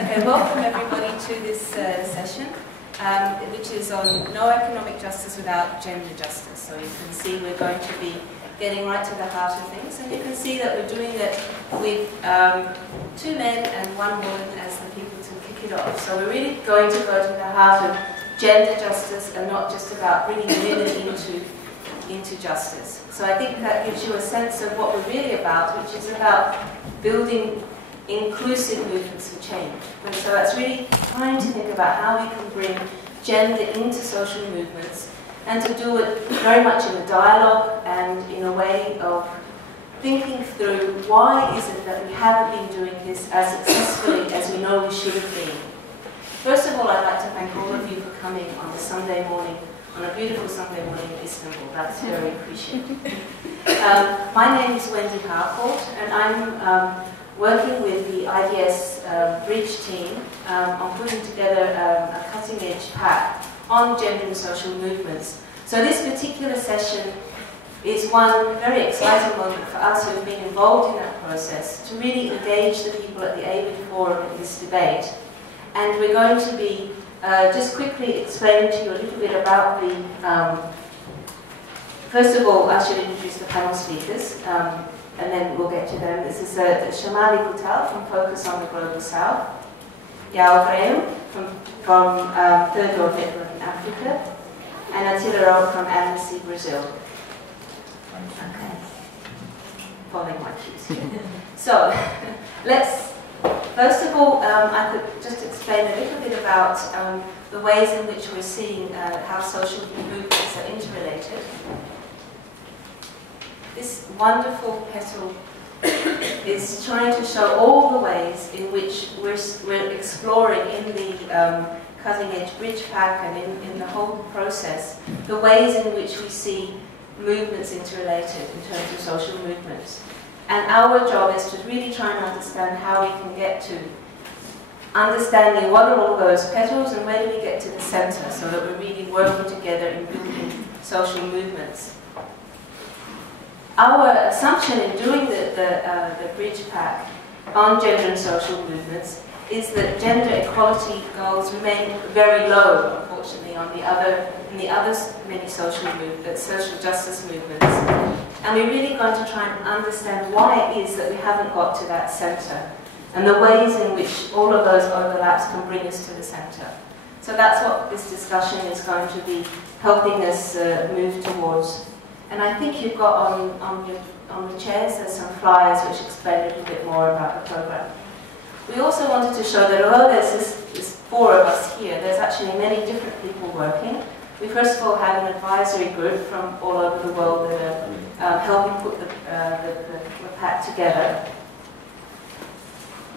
Okay, welcome everybody to this session, which is on no economic justice without gender justice. So you can see we're going to be getting right to the heart of things, and you can see that we're doing it with 2 men and 1 woman as the people to kick it off. So we're really going to go to the heart of gender justice and not just about bringing women into justice. So I think that gives you a sense of what we're really about, which is about building inclusive movements for change. And so that's really trying to think about how we can bring gender into social movements and to do it very much in a dialogue and in a way of thinking through why is it that we haven't been doing this as successfully as we know we should have been. First of all, I'd like to thank all of you for coming on a Sunday morning, on a beautiful Sunday morning in Istanbul. That's very appreciated. My name is Wendy Harcourt, and I'm working with the IDS Bridge team on putting together a cutting-edge pack on gender and social movements. So this particular session is one very exciting moment for us who have been involved in that process to really engage the people at the AWID forum in this debate. And we're going to be just quickly explaining to you a little bit about the... first of all, I should introduce the panel speakers. And then we'll get to them. This is Shalmali Guttal from Focus on the Global South, Yao Graham from Third World Network in Africa, and Atila Roque from Amnesty Brazil. Okay. Following my cues here. So, let's, first of all, I could just explain a little bit about the ways in which we're seeing how social movements are interrelated. This wonderful petal is trying to show all the ways in which we're exploring in the cutting-edge bridge pack and in the whole process, the ways in which we see movements interrelated in terms of social movements. And our job is to really try and understand how we can get to understanding what are all those petals and where do we get to the center so that we're really working together in building social movements. Our assumption in doing the bridge pack on gender and social movements is that gender equality goals remain very low, unfortunately, in the other many social justice movements. And we're really going to try and understand why it is that we haven't got to that center, and the ways in which all of those overlaps can bring us to the center. So that's what this discussion is going to be helping us move towards. And I think you've got on the chairs, there's some flyers which explain a little bit more about the program. We also wanted to show that although there's this 4 of us here, there's actually many different people working. We first of all have an advisory group from all over the world that are helping put the pack together.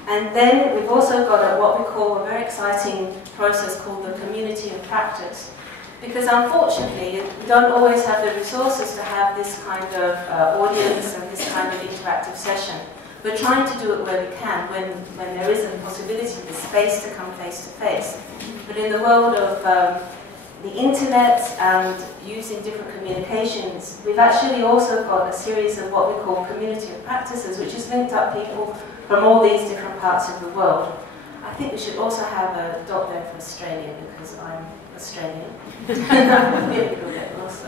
And then we've also got what we call a very exciting process called the community of practice. Because unfortunately, we don't always have the resources to have this kind of audience and this kind of interactive session. We're trying to do it where we can, when there is a possibility, the space to come face to face. But in the world of the internet and using different communications, we've actually also got a series of what we call community of practices, which has linked up people from all these different parts of the world. I think we should also have a dot there for Australia, because I'm Australian. I'm really good at it also.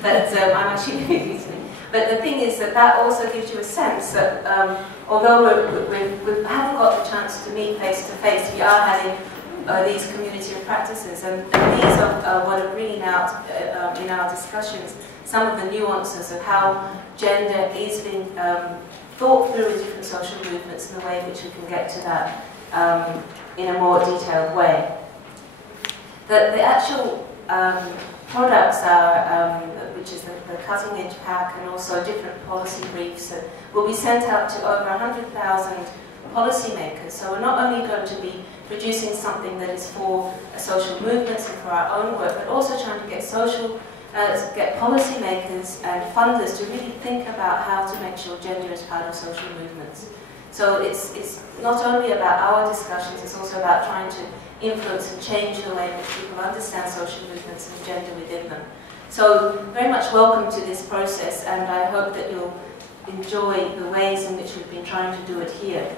But I'm actually really Italy. But the thing is that also gives you a sense that although we haven't got the chance to meet face to face, we are having these community of practices, and these are what are bringing out in our discussions some of the nuances of how gender is being thought through in different social movements and the way in which we can get to that in a more detailed way. The actual products are, which is the cutting edge pack, and also different policy briefs that will be sent out to over 100,000 policymakers. So we're not only going to be producing something that is for social movements and for our own work, but also trying to get get policymakers and funders to really think about how to make sure gender is part of social movements. So it's not only about our discussions, it's also about trying to influence and change the way in which people understand social movements and gender within them. So very much welcome to this process, and I hope that you'll enjoy the ways in which we've been trying to do it here.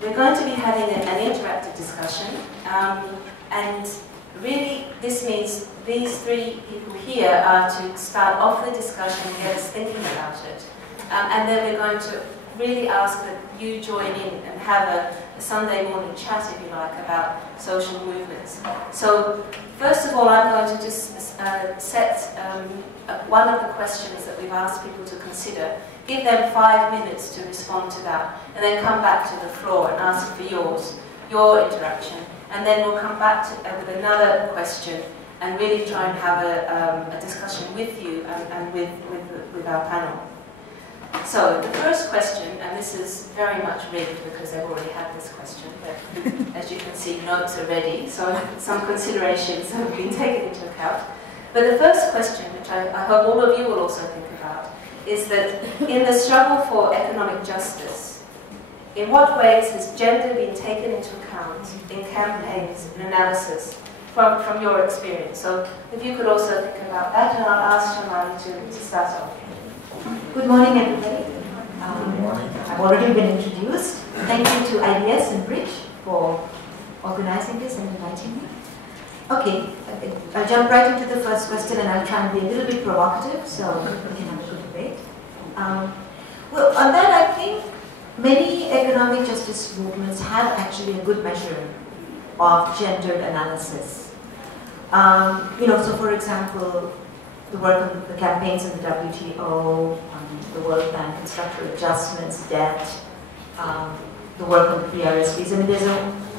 we're going to be having an interactive discussion, and really this means these three people here are to start off the discussion and get us thinking about it. And then we're going to really ask that you join in and have a Sunday morning chat, if you like, about social movements. So first of all, I'm going to just set one of the questions that we've asked people to consider, give them 5 minutes to respond to that, and then come back to the floor and ask for your interaction. And then we'll come back to, with another question and really try and have a discussion with you and with our panel. So the first question, and this is very much rigged because they've already had this question, but as you can see, notes are ready, so some considerations have been taken into account. But the first question, which I hope all of you will also think about, is that in the struggle for economic justice, in what ways has gender been taken into account in campaigns and analysis from your experience? So if you could also think about that, and I'll ask Shalmali to start off. Good morning, everybody. I've already been introduced. Thank you to IDS and Bridge for organizing this and inviting me. Okay, I'll jump right into the first question, and I'll try and be a little bit provocative so we can have a good debate. Well, on that, I think many economic justice movements have actually a good measure of gendered analysis. So for example, the work on the campaigns in the WTO, the World Bank and structural adjustments, debt, the work on the PRSPs. I mean,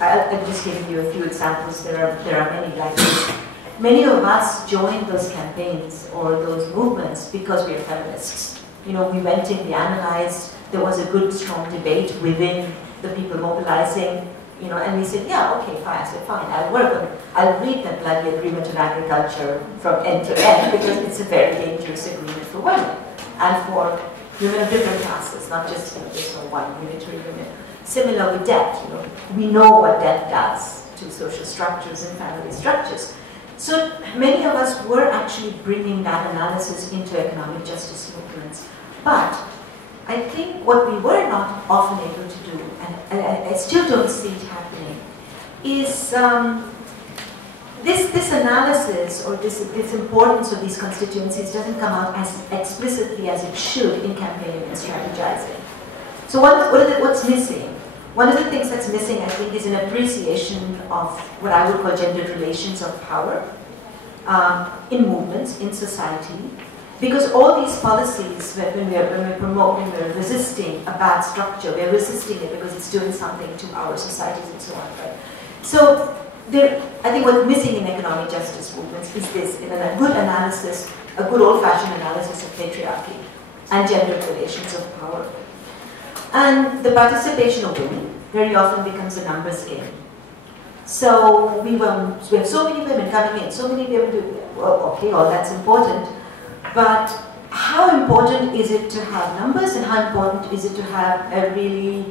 I'll just give you a few examples. There are many like this. Many of us joined those campaigns or those movements because we are feminists. We went in, we analyzed. There was a good, strong debate within the people mobilizing. And we said, yeah, okay, fine. I said, fine, I'll read that bloody agreement on agriculture from end to end because it's a very dangerous agreement for women and for women of different classes, not just one unitary women. Similar with debt, we know what debt does to social structures and family structures. So many of us were actually bringing that analysis into economic justice movements. But I think what we were not often able to do, and I still don't see it happening, is this analysis or this importance of these constituencies doesn't come out as explicitly as it should in campaigning and strategizing. So what's missing? One of the things that's missing, I think, is an appreciation of what I would call gendered relations of power in movements, in society. Because all these policies, when we're resisting a bad structure, we're resisting it because it's doing something to our societies and so on, right? So I think what's missing in economic justice movements is this, in a good analysis, a good old-fashioned analysis of patriarchy and gendered relations of power. And the participation of women very often becomes a numbers game. So we have so many women coming in, so many women do, well, okay, all that's important. But how important is it to have numbers, and how important is it to have a real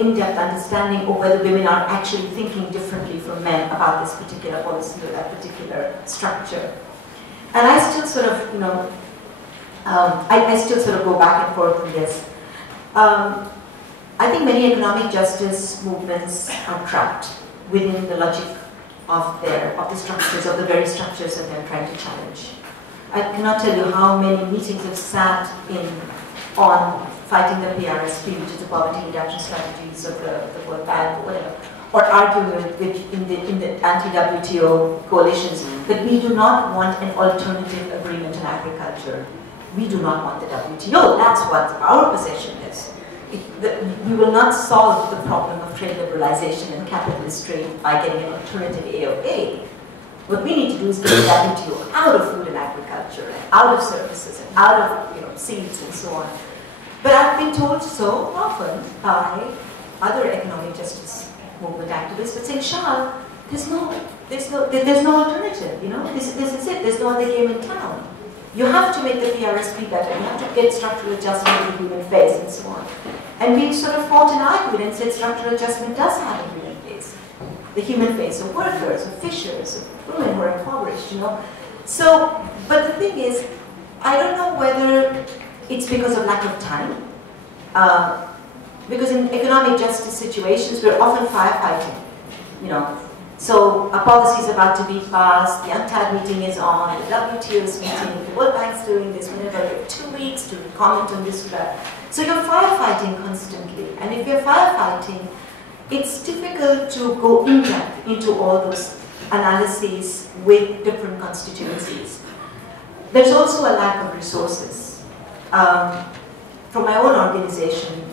in-depth understanding of whether women are actually thinking differently from men about this particular policy or that particular structure? And I still sort of, I still sort of go back and forth on this. I think many economic justice movements are trapped within the logic of the structures, of the very structures that they're trying to challenge. I cannot tell you how many meetings have sat on fighting the PRSP, which is the poverty reduction strategies of the World Bank or whatever, or arguing in the anti-WTO coalitions that we do not want an alternative agreement on agriculture. We do not want the WTO. That's what our position is. We will not solve the problem of trade liberalization and capitalist trade by getting an alternative AOA. What we need to do is get the WTO out of food and agriculture, and out of services, and out of seeds and so on. But I've been told so often by other economic justice movement activists, but saying, Shal, there's no alternative. This is it. There's no other game in town. You have to make the PRSP better. You have to get structural adjustment in the human face and so on. And we sort of fought and argued and said structural adjustment does have a human face. The human face of workers, of fishers, of women who are impoverished, So, but the thing is, I don't know whether it's because of lack of time. Because in economic justice situations, we're often firefighting, you know. So a policy is about to be passed, the UNCTAD meeting is on, the WTO is meeting, the World Bank's doing this, whenever you have 2 weeks to comment on this or that. So you're firefighting constantly. And if you're firefighting, it's difficult to go in depth into all those analyses with different constituencies. There's also a lack of resources. From my own organization,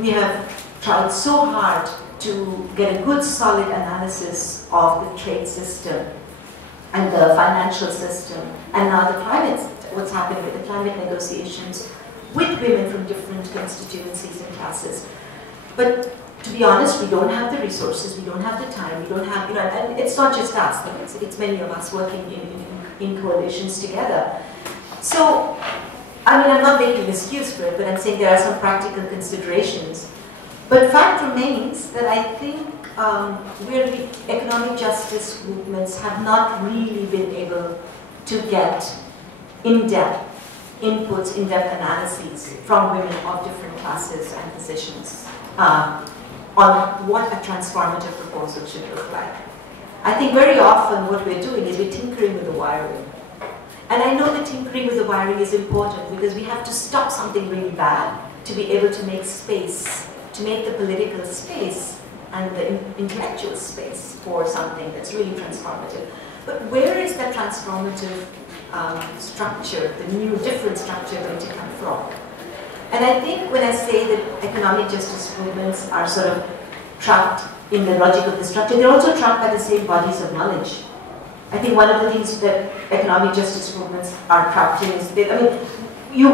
we have tried so hard to get a good solid analysis of the trade system and the financial system and now the climate, what's happening with the climate negotiations with women from different constituencies and classes. But to be honest, we don't have the resources, we don't have the time, we don't have, you know, and it's not just us, it's many of us working in coalitions together. So, I mean, I'm not making an excuse for it, but I'm saying there are some practical considerations. But fact remains that I think where the economic justice movements have not really been able to get in-depth inputs, in-depth analyses from women of different classes and positions on what a transformative proposal should look like. I think very often what we're doing is we're tinkering with the wiring. And I know that tinkering with the wiring is important because we have to stop something really bad to be able to make space, to make the political space and the intellectual space for something that's really transformative. But where is that transformative structure, the new, different structure going to come from? And I think when I say that economic justice movements are sort of trapped in the logic of the structure, they're also trapped by the same bodies of knowledge. I think one of the things that economic justice movements are trapped in is that, I mean, you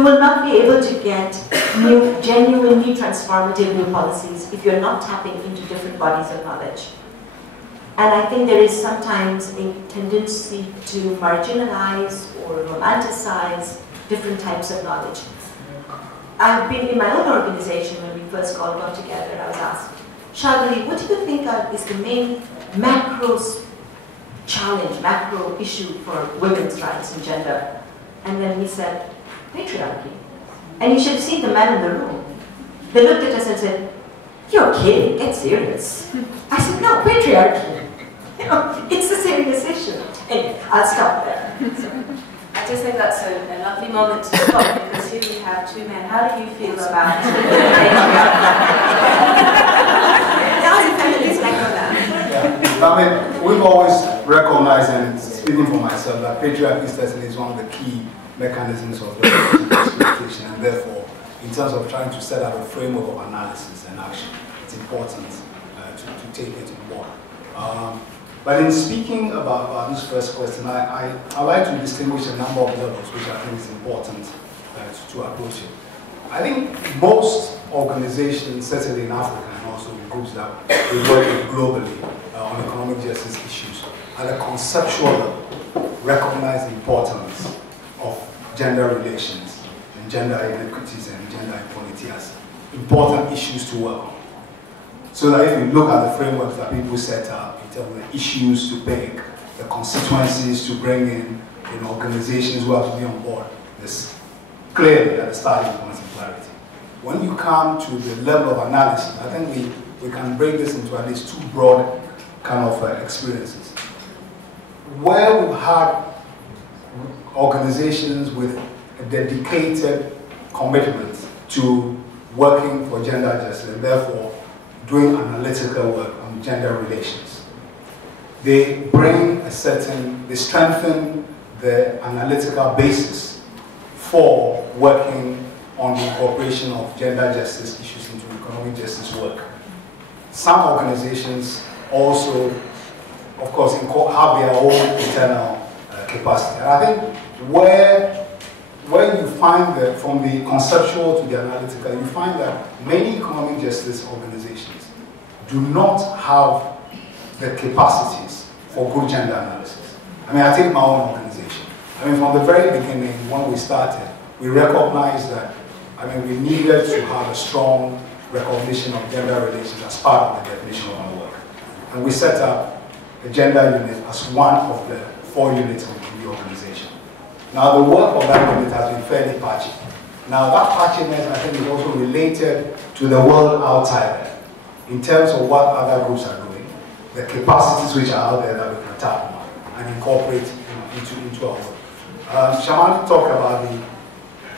will not be able to get new, genuinely transformative new policies if you're not tapping into different bodies of knowledge. And I think there is sometimes a tendency to marginalize or romanticize different types of knowledge. I've been in my own organization when we first all got together, I was asked, Shalmali, what do you think is the main macro challenge, macro issue for women's rights and gender? And then we said, patriarchy. And you should have seen the men in the room. They looked at us and said, you're kidding, get serious. I said, no, patriarchy. You know, it's a serious issue. Anyway, I'll stop there. So, I just think that's a lovely moment to stop because here we have two men. How do you feel about I mean, we've always recognized, and speaking for myself, that patriarchy certainly is one of the key mechanisms of the exploitation, and therefore, in terms of trying to set up a framework of analysis and action, it's important to take it on board. But in speaking about this first question, I like to distinguish a number of levels, which I think is important to approach it. I think most organizations, certainly in Africa and also groups that we work with globally on economic justice issues, at a conceptual level, recognize the importance of gender relations and gender inequities and gender equality as important issues to work on. So that if we look at the frameworks that people set up in terms of the issues to pick, the constituencies to bring in organizations who have to be on board, there's clearly at the starting point of clarity. When you come to the level of analysis, I think we can break this into at least two broad kind of experiences. Where we've had organizations with a dedicated commitment to working for gender justice and therefore doing analytical work on gender relations. They bring they strengthen the analytical basis for working on the incorporation of gender justice issues into economic justice work. Some organizations also, of course, have their own internal capacity. And I think where you find that from the conceptual to the analytical, you find that many economic justice organizations do not have the capacities for good gender analysis. I mean, I take my own organization. I mean, from the very beginning, when we started, we recognized that, I mean, we needed to have a strong recognition of gender relations as part of the definition of our work. And we set up a gender unit as one of the 4 units of the organization. Now, the work of that unit has been fairly patchy. Now that patchiness, I think, is also related to the world outside there, in terms of what other groups are doing, the capacities which are out there that we can tap on and incorporate into our work. Shalmali talked about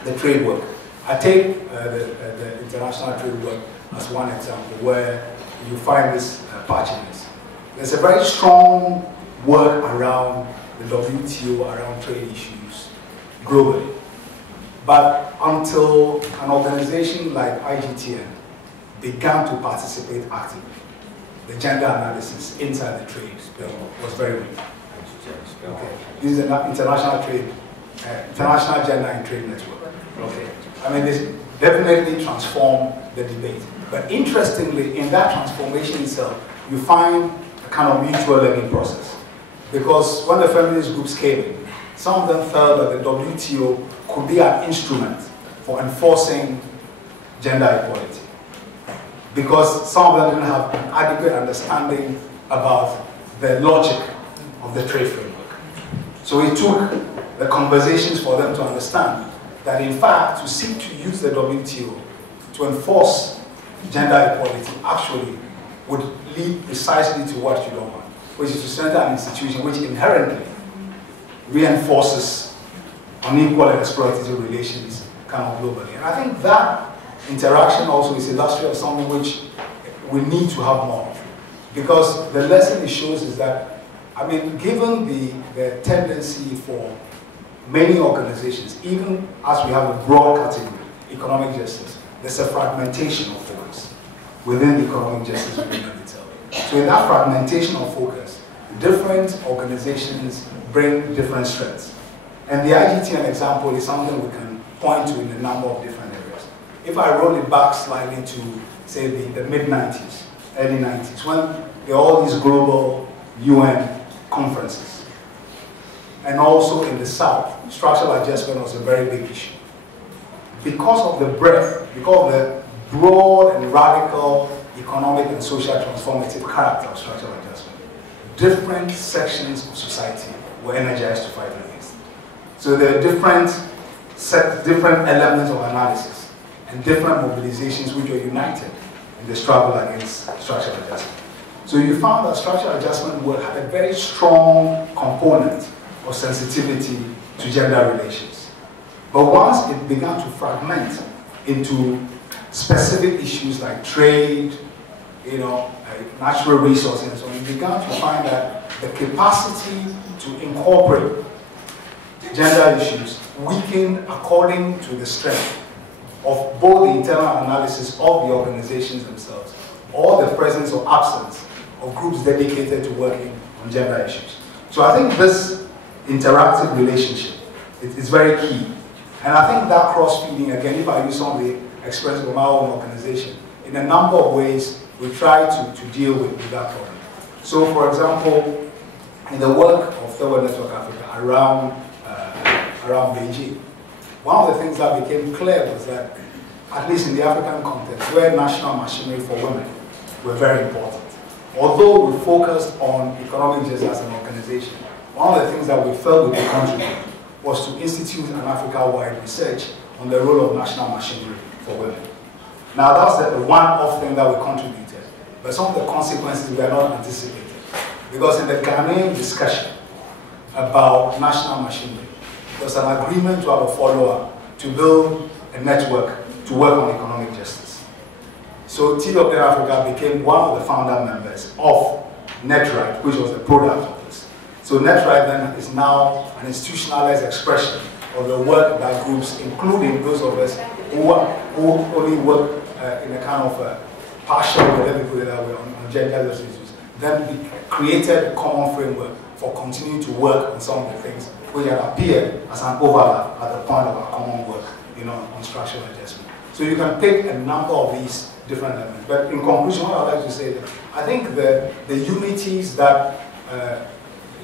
the trade work. I take the international trade work as one example where you find this patchiness. There's a very strong work around the WTO, around trade issues globally. But until an organization like IGTN began to participate actively, the gender analysis inside the trade was very weak. Okay. This is an international gender and trade network. Okay. I mean, this definitely transformed the debate. But interestingly, in that transformation itself, you find a kind of mutual learning process. Because when the feminist groups came in, some of them felt that the WTO could be an instrument for enforcing gender equality. Because some of them didn't have an adequate understanding about the logic of the trade framework. So it took the conversations for them to understand that, in fact, to seek to use the WTO to enforce gender equality actually would lead precisely to what you don't want, which is to center an institution which inherently reinforces unequal and exploitative relations kind of globally. And I think that interaction also is illustrative of something which we need to have more of. Because the lesson it shows is that, I mean, given the tendency for many organizations, even as we have a broad category, economic justice, there's a fragmentation of focus within the economic justice movement itself. So in that fragmentation of focus, different organizations bring different strengths. And the IGTN example is something we can point to in a number of different areas. If I roll it back slightly to, say, the mid-90s, early 90s, when there are all these global UN conferences. And also in the South, structural adjustment was a very big issue. Because of the breadth, because of the broad and radical economic and social transformative character of structural adjustment, different sections of society were energized to fight against. So there are different elements of analysis and different mobilizations which were united in the struggle against structural adjustment. So you found that structural adjustment had a very strong component of sensitivity to gender relations. But once it began to fragment into specific issues like trade, natural resources and so on, you began to find that the capacity to incorporate gender issues weakened according to the strength of both the internal analysis of the organizations themselves or the presence or absence of groups dedicated to working on gender issues. So I think this interactive relationship is very key. And I think that cross-feeding, again, if I use some of the experience of our own organization, in a number of ways, we try to deal with that problem. So, for example, in the work of Third World Network Africa around Beijing, one of the things that became clear was that, at least in the African context, where national machinery for women were very important. Although we focused on economic justice as an organization, one of the things that we felt we could contribute was to institute an Africa-wide research on the role of national machinery for women. Now that's the one-off thing that we contributed, but some of the consequences were not anticipated. Because in the Ghanaian discussion about national machinery, there was an agreement to have a follow-up to build a network to work on economic justice. So TWN Africa became one of the founder members of NetRight, which was the product of this. So NetRight then is now an institutionalized expression of the work that groups, including those of us who only work in a kind of partial, let me put it that way, on gender issues, then created a common framework for continuing to work on some of the things which had appeared as an overlap at the point of our common work, on structural adjustment. So you can pick a number of these different elements. But in conclusion, what I'd like to say is I think the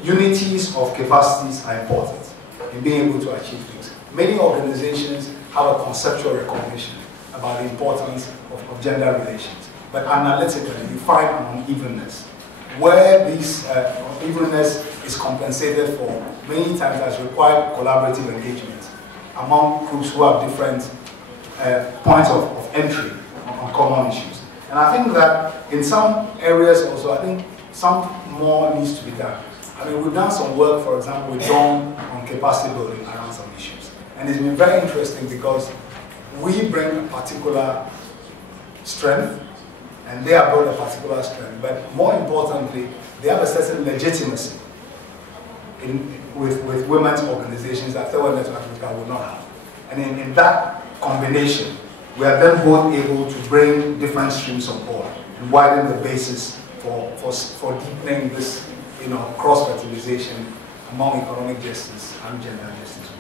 unities of capacities are important in being able to achieve things. Many organizations have a conceptual recognition about the importance of gender relations. But analytically, you find an unevenness, where this unevenness is compensated for many times as required collaborative engagement among groups who have different points of entry on common issues. And I think that in some areas also, I think some more needs to be done. I mean, we've done some work, for example, with Dawn on capacity building around some issues. And it's been very interesting because we bring a particular strength, and they have brought a particular strength. But more importantly, they have a certain legitimacy with women's organizations that Third World Network Africa would not have. And in that combination, we are then both able to bring different streams on board and widen the basis for deepening this, cross-fertilization among economic justice and gender justice.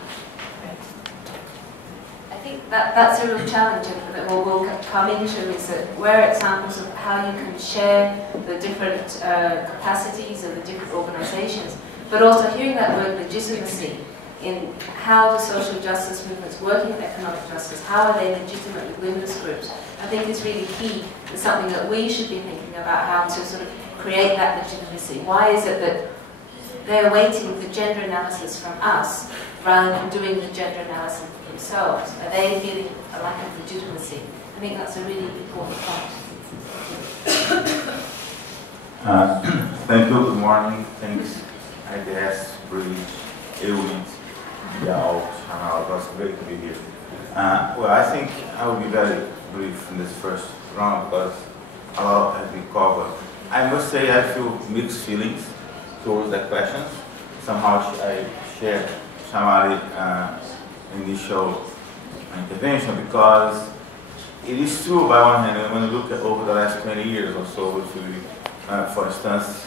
I think that's a real challenge that we'll come into, is that where examples of how you can share the different capacities of the different organizations, but also hearing that word legitimacy in how the social justice movements working with economic justice, how are they legitimate with women's groups, I think is really key and something that we should be thinking about, how to sort of create that legitimacy. Why is it that they're waiting for gender analysis from us rather than doing the gender analysis themselves? Are they feeling a lack of legitimacy? I think that's a really important point. Thank you, good morning. Thanks, I guess, Bridge, AWID, Yao, Shalmali. It was great to be here. Well, I think I will be very brief in this first round because a lot has been covered. I must say I feel mixed feelings towards that question. Somehow I shared Shalmali's initial intervention because it is true, by one hand, when you look at over the last 20 years or so, if we, for instance,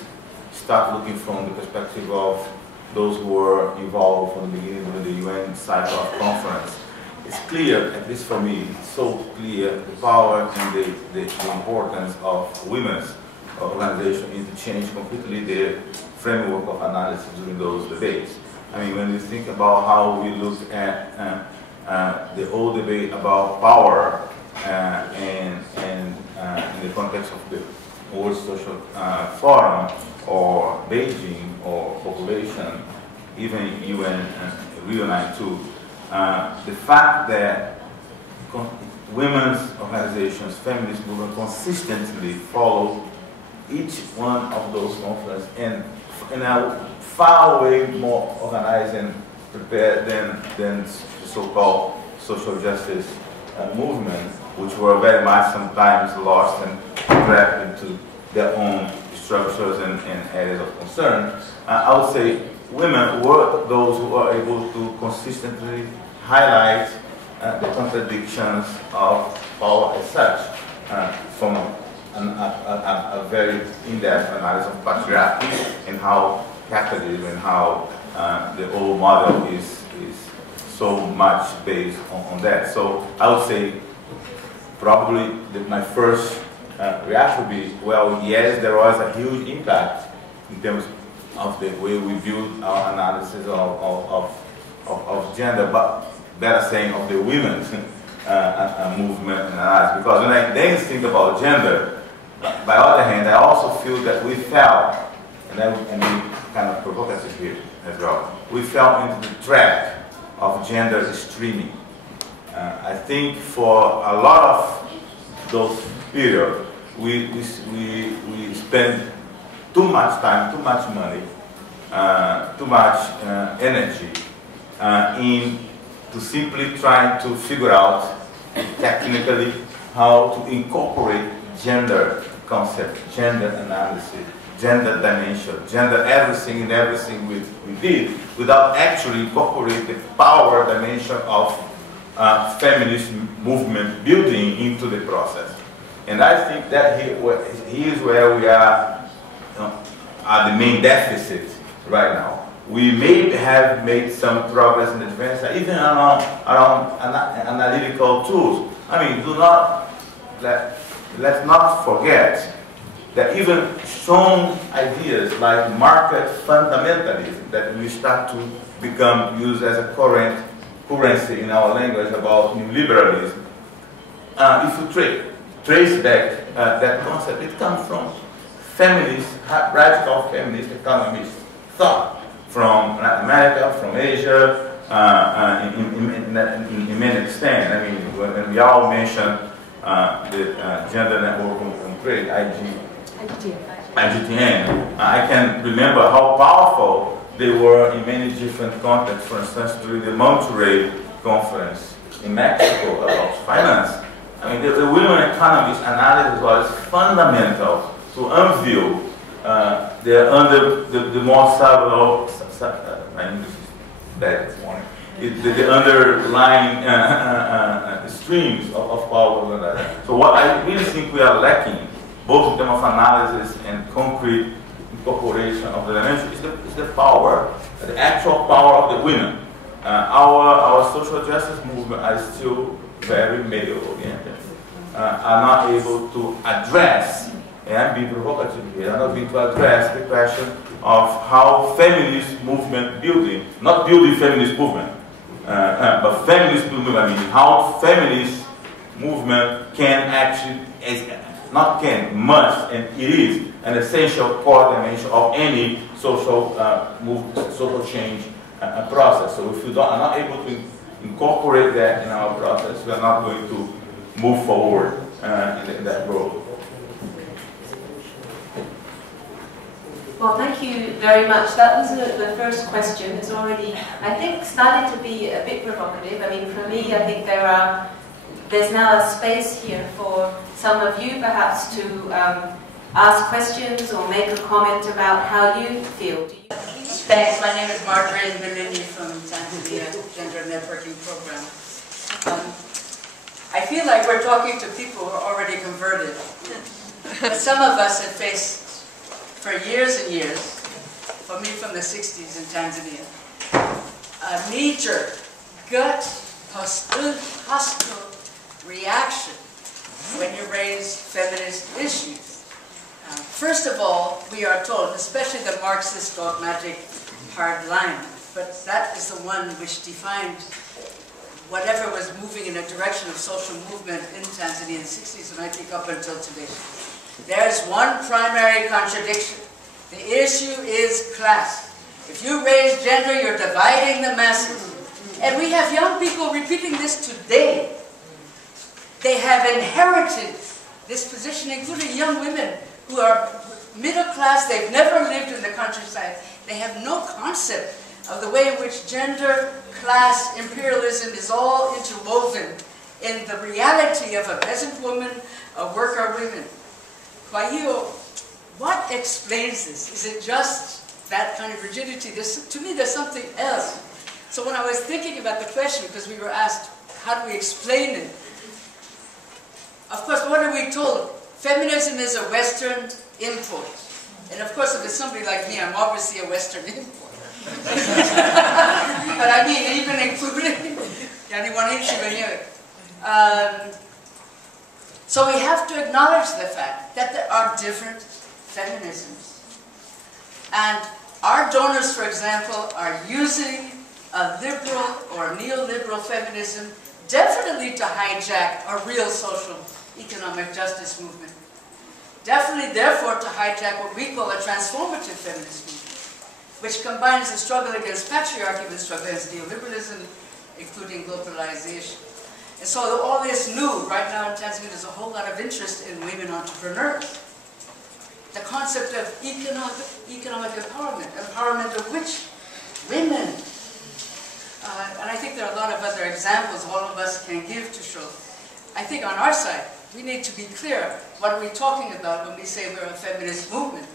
start looking from the perspective of those who were involved from the beginning of the UN cycle of conference, it's clear, at least for me, it's so clear the power and the importance of women's organization is to change completely the framework of analysis during those debates. I mean, when you think about how we look at the old debate about power and in the context of the World Social Forum or Beijing or population, even UN and Rio 92, the fact that women's organizations, feminist movement consistently follow each one of those conferences and are far way more organized and prepared than the so-called social justice movement, which were very much sometimes lost and trapped into their own structures and areas of concern. I would say women were those who are able to consistently highlight the contradictions of power as such, from a very in-depth analysis of patriarchy and how capitalism and how the old model is so much based on that. So I would say probably my first reaction would be, well, yes, there was a huge impact in terms of the way we build our analysis of gender, but better saying of the women's movement and analysis. Because when I then think about gender, by other hand, I also feel that we fell, and we kind of provocative here as well, we fell into the trap of gender streaming. I think for a lot of those periods, we spend too much time, too much money, too much energy to simply trying to figure out technically how to incorporate gender concept, gender analysis, gender dimension, gender everything in everything we did, without actually incorporating the power dimension of feminist movement building into the process. And I think that here is where we are the main deficit right now. We may have made some progress in advance, even around analytical tools. I mean, let's not forget that even strong ideas like market fundamentalism that we start to become used as a currency in our language about neoliberalism, if you trace back that concept, it comes from feminist, radical feminist economists thought from Latin America, from Asia, in many extent. I mean, when we all mentioned the Gender Network on Trade, IGTN, I can remember how powerful they were in many different contexts. For instance, during the Monterrey conference in Mexico about finance. I mean, the women economists analysis was fundamental to unveil the more subtle, my English is bad this morning, the underlying streams of power. So what I really think we are lacking, both in terms of analysis and concrete incorporation of the dimension, is the power, the actual power of the women. Our social justice movement are still very male-oriented, are not able to address, and I'm being provocative here, are not able to address the question of how feminist movement building, not building feminist movement, but feminist movement, I mean, how feminist movement can actually, not can, must, and it is an essential core dimension of any social movement, social change process. So if we are not able to incorporate that in our process, we are not going to move forward in that road. Well, thank you very much. That was the first question. It's already, I think, starting to be a bit provocative. I mean, for me, I think there's now a space here for some of you perhaps to ask questions or make a comment about how you feel. Thanks. My name is Marjorie Mbelini from Tanzania Gender Networking Program. I feel like we're talking to people who are already converted. But some of us have faced, for years and years, for me from the 60s in Tanzania, a knee-jerk, gut, hostile reaction when you raise feminist issues. First of all, we are told, especially the Marxist dogmatic hard line, but that is the one which defined whatever was moving in a direction of social movement in Tanzania in the 60s, and I think up until today. There's one primary contradiction. The issue is class. If you raise gender, you're dividing the masses. And we have young people repeating this today. They have inherited this position, including young women who are middle class. They've never lived in the countryside. They have no concept of the way in which gender, class, imperialism is all interwoven in the reality of a peasant woman, a worker woman. Kwa hiyo, what explains this? Is it just that kind of rigidity? To me, there's something else. So when I was thinking about the question, because we were asked, how do we explain it? Of course, what are we told? Feminism is a Western import. And of course, if it's somebody like me, I'm obviously a Western import. But I mean, even including, so we have to acknowledge the fact that there are different feminisms. And our donors, for example, are using a liberal or neoliberal feminism definitely to hijack a real social economic justice movement. Definitely, therefore, to hijack what we call a transformative feminist movement, which combines the struggle against patriarchy with the struggle against neoliberalism, including globalization. And so all this new, right now in Tanzania, there's a whole lot of interest in women entrepreneurs. The concept of economic empowerment, empowerment of which? Women. And I think there are a lot of other examples all of us can give to show. I think on our side, we need to be clear, what are we talking about when we say we're a feminist movement?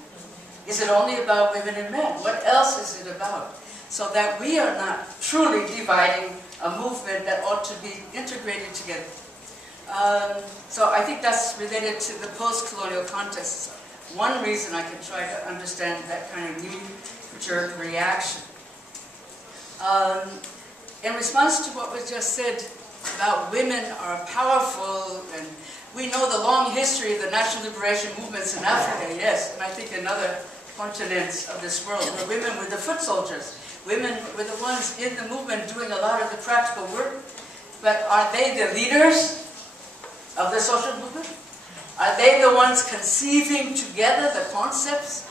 Is it only about women and men? What else is it about? So that we are not truly dividing a movement that ought to be integrated together. So I think that's related to the post-colonial context. One reason I can try to understand that kind of knee-jerk reaction. In response to what was just said about women are powerful, and we know the long history of the national liberation movements in Africa, yes, and I think in other continents of this world, where women were the foot soldiers. Women were the ones in the movement doing a lot of the practical work. But are they the leaders of the social movement? Are they the ones conceiving together the concepts?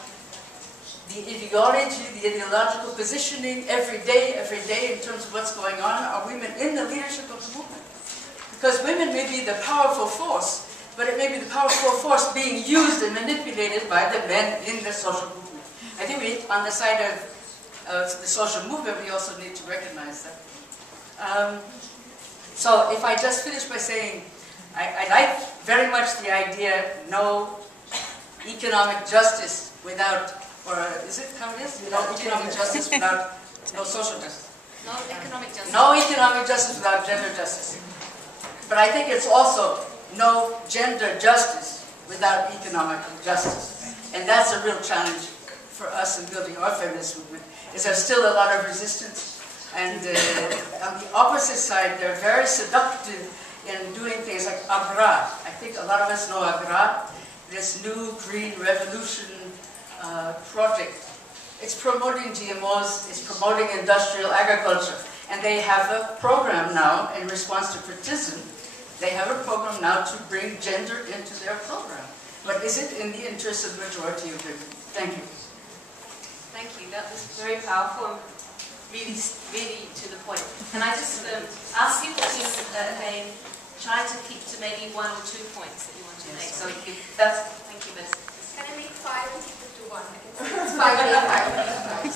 the ideology, the ideological positioning every day in terms of what's going on are women in the leadership of the movement. Because women may be the powerful force, but it may be the powerful force being used and manipulated by the men in the social movement. I think we, on the side of the social movement, we also need to recognize that. So if I just finish by saying, I like very much the idea, no economic justice without, or is it how it is? No economic justice without no social justice. No economic justice. No economic justice without gender justice. But I think it's also no gender justice without economic justice. And that's a real challenge for us in building our feminist movement. Is there's still a lot of resistance. And on the opposite side, they're very seductive in doing things like AWID. I think a lot of us know AWID, this new green revolution project. It's promoting GMOs, it's promoting industrial agriculture. And they have a program now, in response to criticism, they have a program now to bring gender into their program. But is it in the interest of the majority of women? Thank you. Thank you. That was very powerful and really to the point. Can I just ask you to again try to keep to maybe 1 or 2 points that you want to make? So thank you, Miss. Can I make 5 and keep it to 1? It's 5, 8, 5.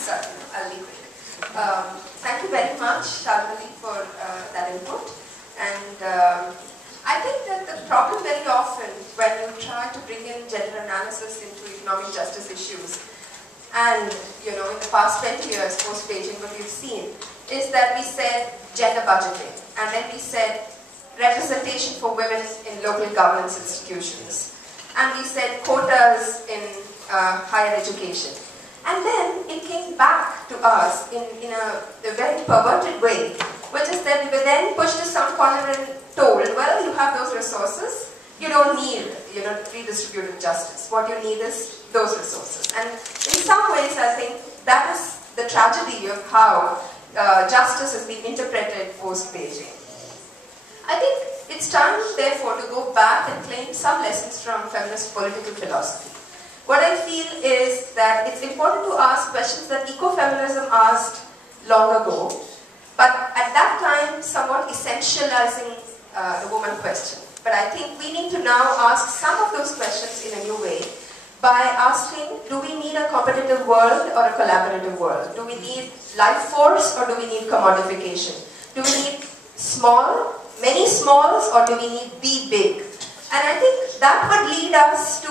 Sorry, I'll be quick. Thank you very much, Shalmali, for that input. And I think that the problem very often when you try to bring in gender analysis into economic justice issues, and in the past 20 years post-Beijing, what we've seen is that we said gender budgeting, and then we said representation for women in local governance institutions, and we said quotas in higher education. And then it came back to us in a very perverted way, which is that we were then pushed to some corner and told, well, you have those resources, you don't need redistributive justice. What you need is those resources. And in some ways, I think that is the tragedy of how justice has been interpreted post-Beijing. I think it's time, therefore, to go back and claim some lessons from feminist political philosophy. What I feel is that it's important to ask questions that ecofeminism asked long ago, but at that time somewhat essentializing the woman question. But I think we need to now ask some of those questions in a new way by asking, do we need a competitive world or a collaborative world? Do we need life force or do we need commodification? Do we need small, many smalls, or do we need be big? And I think that would lead us to,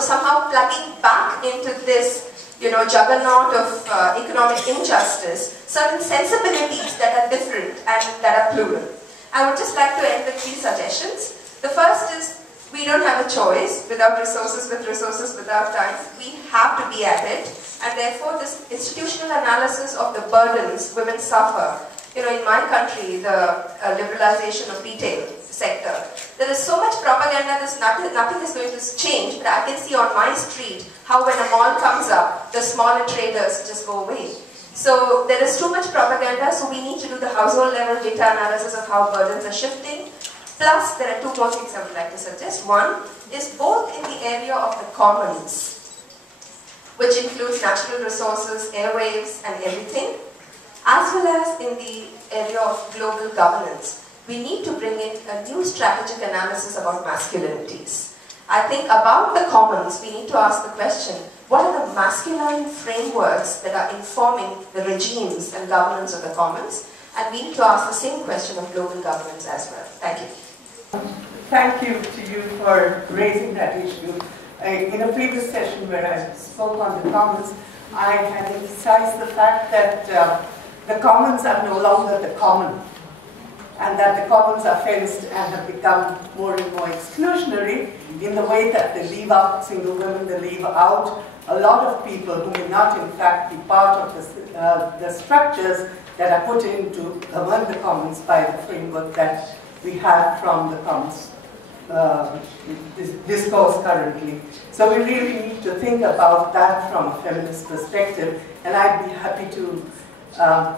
somehow plugging back into this, juggernaut of economic injustice, certain sensibilities that are different and that are plural. I would just like to end with 3 suggestions. The first is, we don't have a choice without resources, without time. We have to be at it. And therefore, this institutional analysis of the burdens women suffer. In my country, the liberalization of retail sector, there is so much propaganda that nothing is going to change, but I can see on my street how when a mall comes up, the smaller traders just go away. So there is too much propaganda, so we need to do the household level data analysis of how burdens are shifting. Plus, there are 2 more things I would like to suggest. One is both in the area of the commons, which includes natural resources, airwaves, and everything, as well as in the area of global governance. We need to bring in a new strategic analysis about masculinities. I think about the commons, we need to ask the question, what are the masculine frameworks that are informing the regimes and governance of the commons? And we need to ask the same question of global governance as well. Thank you. Thank you to you for raising that issue. In a previous session where I spoke on the commons, I had emphasized the fact that the commons are no longer the common, and that the commons are fenced and have become more and more exclusionary in the way that they leave out single women, they leave out a lot of people who may not in fact be part of the structures that are put into govern the commons by the framework that we have from the commons discourse currently. So we really need to think about that from a feminist perspective, and I'd be happy to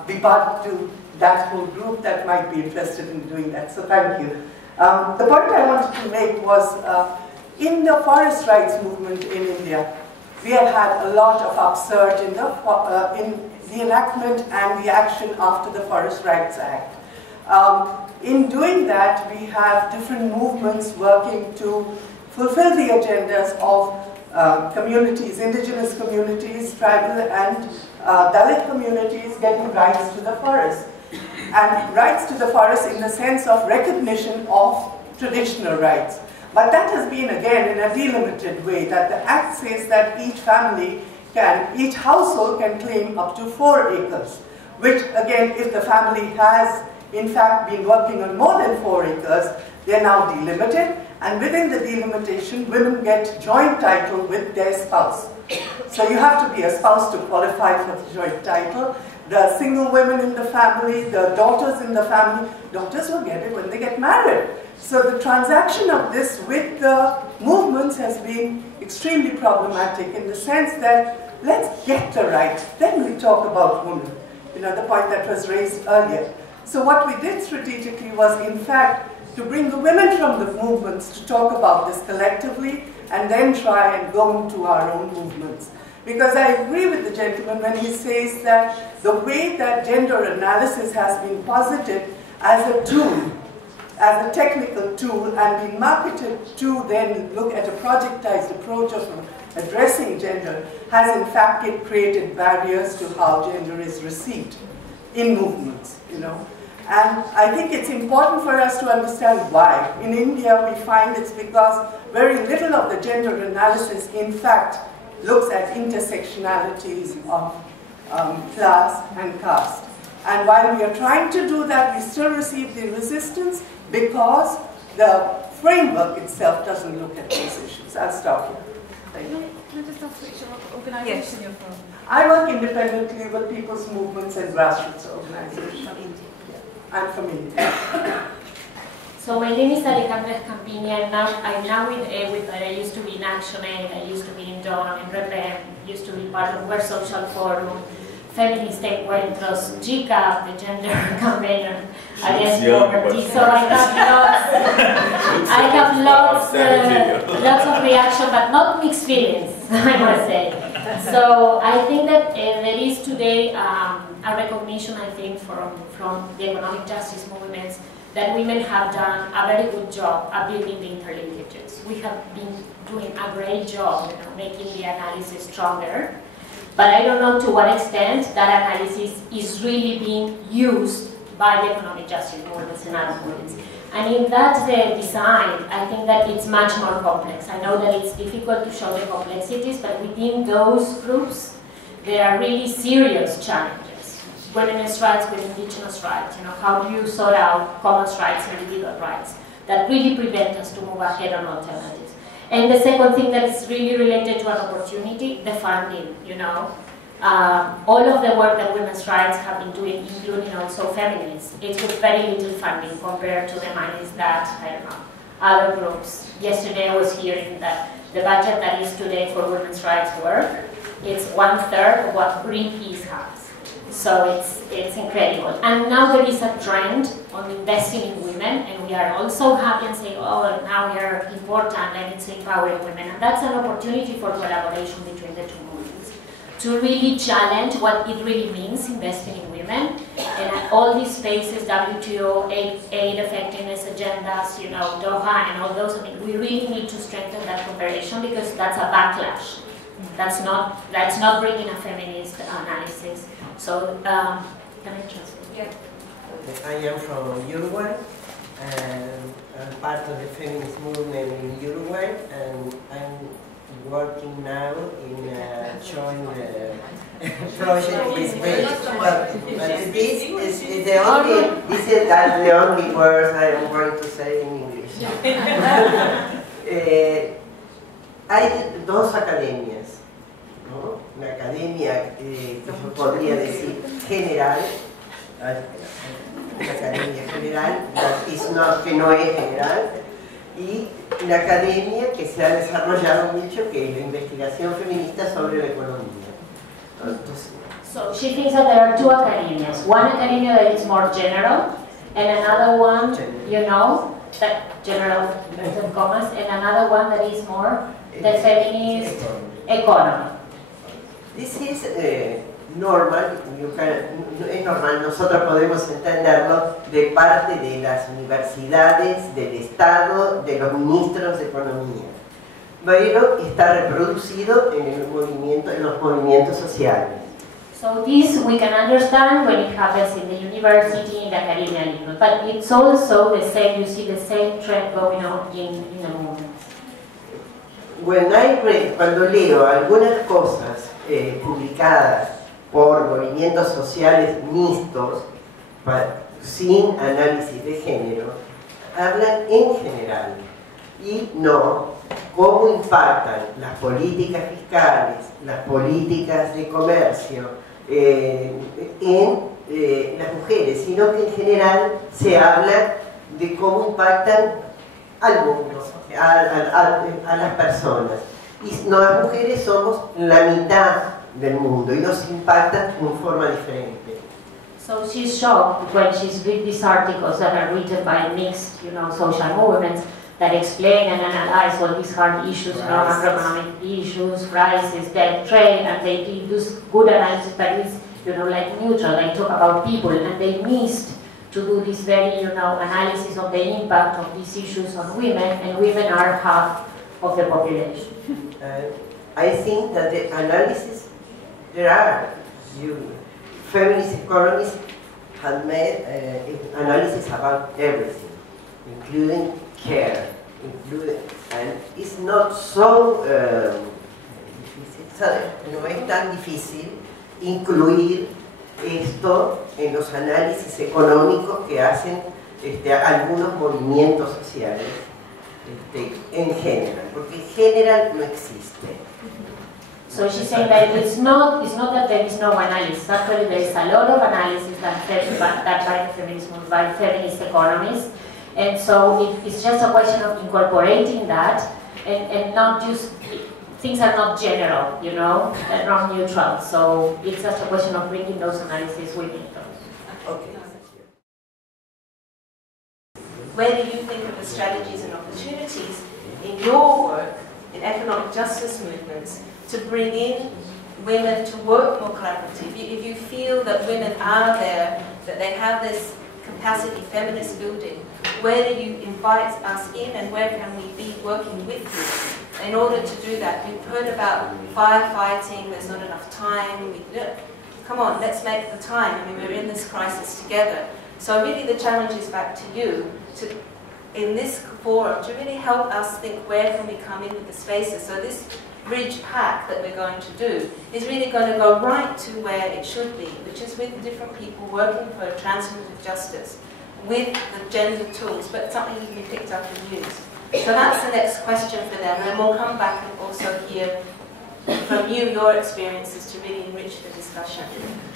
be part to that whole group that might be interested in doing that. So thank you. The point I wanted to make was in the forest rights movement in India, we have had a lot of upsurge in the enactment and the action after the Forest Rights Act. In doing that, we have different movements working to fulfill the agendas of communities, indigenous communities, tribal and Dalit communities getting rights to the forest. And rights to the forest in the sense of recognition of traditional rights. But that has been, again, in a delimited way, that the Act says that each household can claim up to 4 acres, which, again, if the family has, in fact, been working on more than 4 acres, they're now delimited, and within the delimitation, women get joint title with their spouse. So you have to be a spouse to qualify for the joint title. The single women in the family, the daughters in the family, daughters will get it when they get married. So the transaction of this with the movements has been extremely problematic in the sense that let's get the right, then we talk about women. You know, the point that was raised earlier. So what we did strategically was, in fact, to bring the women from the movements to talk about this collectively and then try and go into our own movements. Because I agree with the gentleman when he says that the way that gender analysis has been posited as a tool, as a technical tool, and been marketed to then look at a projectized approach of addressing gender, has in fact created barriers to how gender is received in movements, you know. And I think it's important for us to understand why. In India, we find it's because very little of the gender analysis, in fact, looks at intersectionalities of class and caste. And while we are trying to do that, we still receive the resistance because the framework itself doesn't look at these issues. I'll stop here. Thank you. Can I just ask which organization you're from? I work independently with people's movements and grassroots organizations. I'm from India. So my name is Alejandra Scampini. I'm now with AWID, but I used to be in ActionAid, I used to be in DON, in REPEM, used to be part of World Social Forum, Feminist Encuentros, GCAP, the Gender Campaign Against Poverty. So I have lots of reaction, but not mixed feelings, I must say. So I think that there is today a recognition, I think, from the economic justice movements that women have done a very good job at building the interlinkages. We have been doing a great job, you know, making the analysis stronger. But I don't know to what extent that analysis is really being used by the economic justice movements and other movements. And in that design, I think that it's much more complex. I know that it's difficult to show the complexities, but within those groups, there are really serious challenges. Women's rights with indigenous rights, you know, how do you sort out common rights and individual rights that really prevent us to move ahead on alternatives. And the second thing that is really related to an opportunity, the funding, you know. All of the work that women's rights have been doing, including also feminists, it's with very little funding compared to the monies that, I don't know, other groups. Yesterday I was hearing that the budget that is today for women's rights work, it's 1/3 of what Greenpeace has. So it's incredible. And now there is a trend on investing in women, and we are also happy and saying, oh, now we are important and it's empowering women. And that's an opportunity for collaboration between the two movements to really challenge what it really means investing in women. And at all these spaces, WTO, aid effectiveness agendas, you know, Doha and all those, I mean, we really need to strengthen that cooperation because that's a backlash. That's not bringing a feminist analysis. So, can I translate? Yeah. I am from Uruguay, and I'm part of the feminist movement in Uruguay, and I'm working now in a joint project with Bridge. But this is the only words I am going to say in English. Hay dos academias, ¿no? Una academia que yo podría decir general, una academia general, que no es general, y una academia que se ha desarrollado mucho, que es la investigación feminista sobre la economía. Entonces, so she thinks that there are two academias. One academia that is more general, and another one, you know, that general inverted commas, and another one that is more the feminist economy. This is normal, es normal, nosotros podemos entenderlo de parte de las universidades, del Estado, de los ministros de Economía. Pero está reproducido en los movimientos sociales. So this we can understand when it happens in the university, in the academia level, but it's also the same, you see the same trend going on in the movements. Cuando leo algunas cosas publicadas por movimientos sociales mixtos, sin análisis de género, hablan en general y no cómo impactan las políticas fiscales, las políticas de comercio en las mujeres, sino que en general se habla de cómo impactan al mundo, a las personas. Y las mujeres somos la mitad del mundo y nos impactan de forma diferente. So she's shocked when she's read these articles that are written by mixed, social movements that explain and analyze all these hard issues, macroeconomic issues, prices, debt, trade, and they do this good analysis that is, like neutral. They talk about people, and they missed to do this very, analysis of the impact of these issues on women, and women are half of the population. I think that the analysis, there are feminist economists have made analysis about everything, including care, and it's not so, no es tan difícil incluir esto en los análisis económicos que hacen algunos movimientos sociales en general, porque en general no existe. So she's saying that it's not that there is no analysis. Actually, there is a lot of analysis by feminist economists, and so it's just a question of incorporating that and not just things are not general, and not neutral. So it's just a question of bringing those analyses within those. Okay. Where do you think of the strategies and opportunities in your work in economic justice movements to bring in women to work more collaboratively? If you feel that women are there, that they have this capacity, feminist building, where do you invite us in and where can we be working with you? In order to do that, we've heard about firefighting, there's not enough time. Come on, let's make the time. I mean, we're in this crisis together. So really the challenge is back to you, in this forum, to really help us think where can we come in with the spaces. So this bridge pack that we're going to do is really going to go right to where it should be, which is with different people working for transformative justice, with the gender tools, but something that can be picked up and used. So that's the next question for them, and then we'll come back and also hear from you your experiences to really enrich the discussion.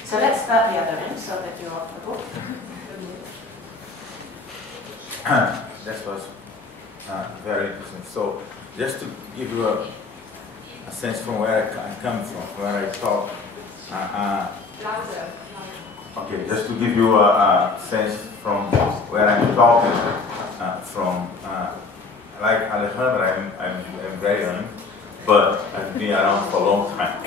So let's start the other end so that you're off the hook. That was very interesting. So just to give you a sense from where I come from, where I talk. Okay, just to give you a sense from where I'm talking from. Like Alejandra, I'm very young, but I've been around for a long time.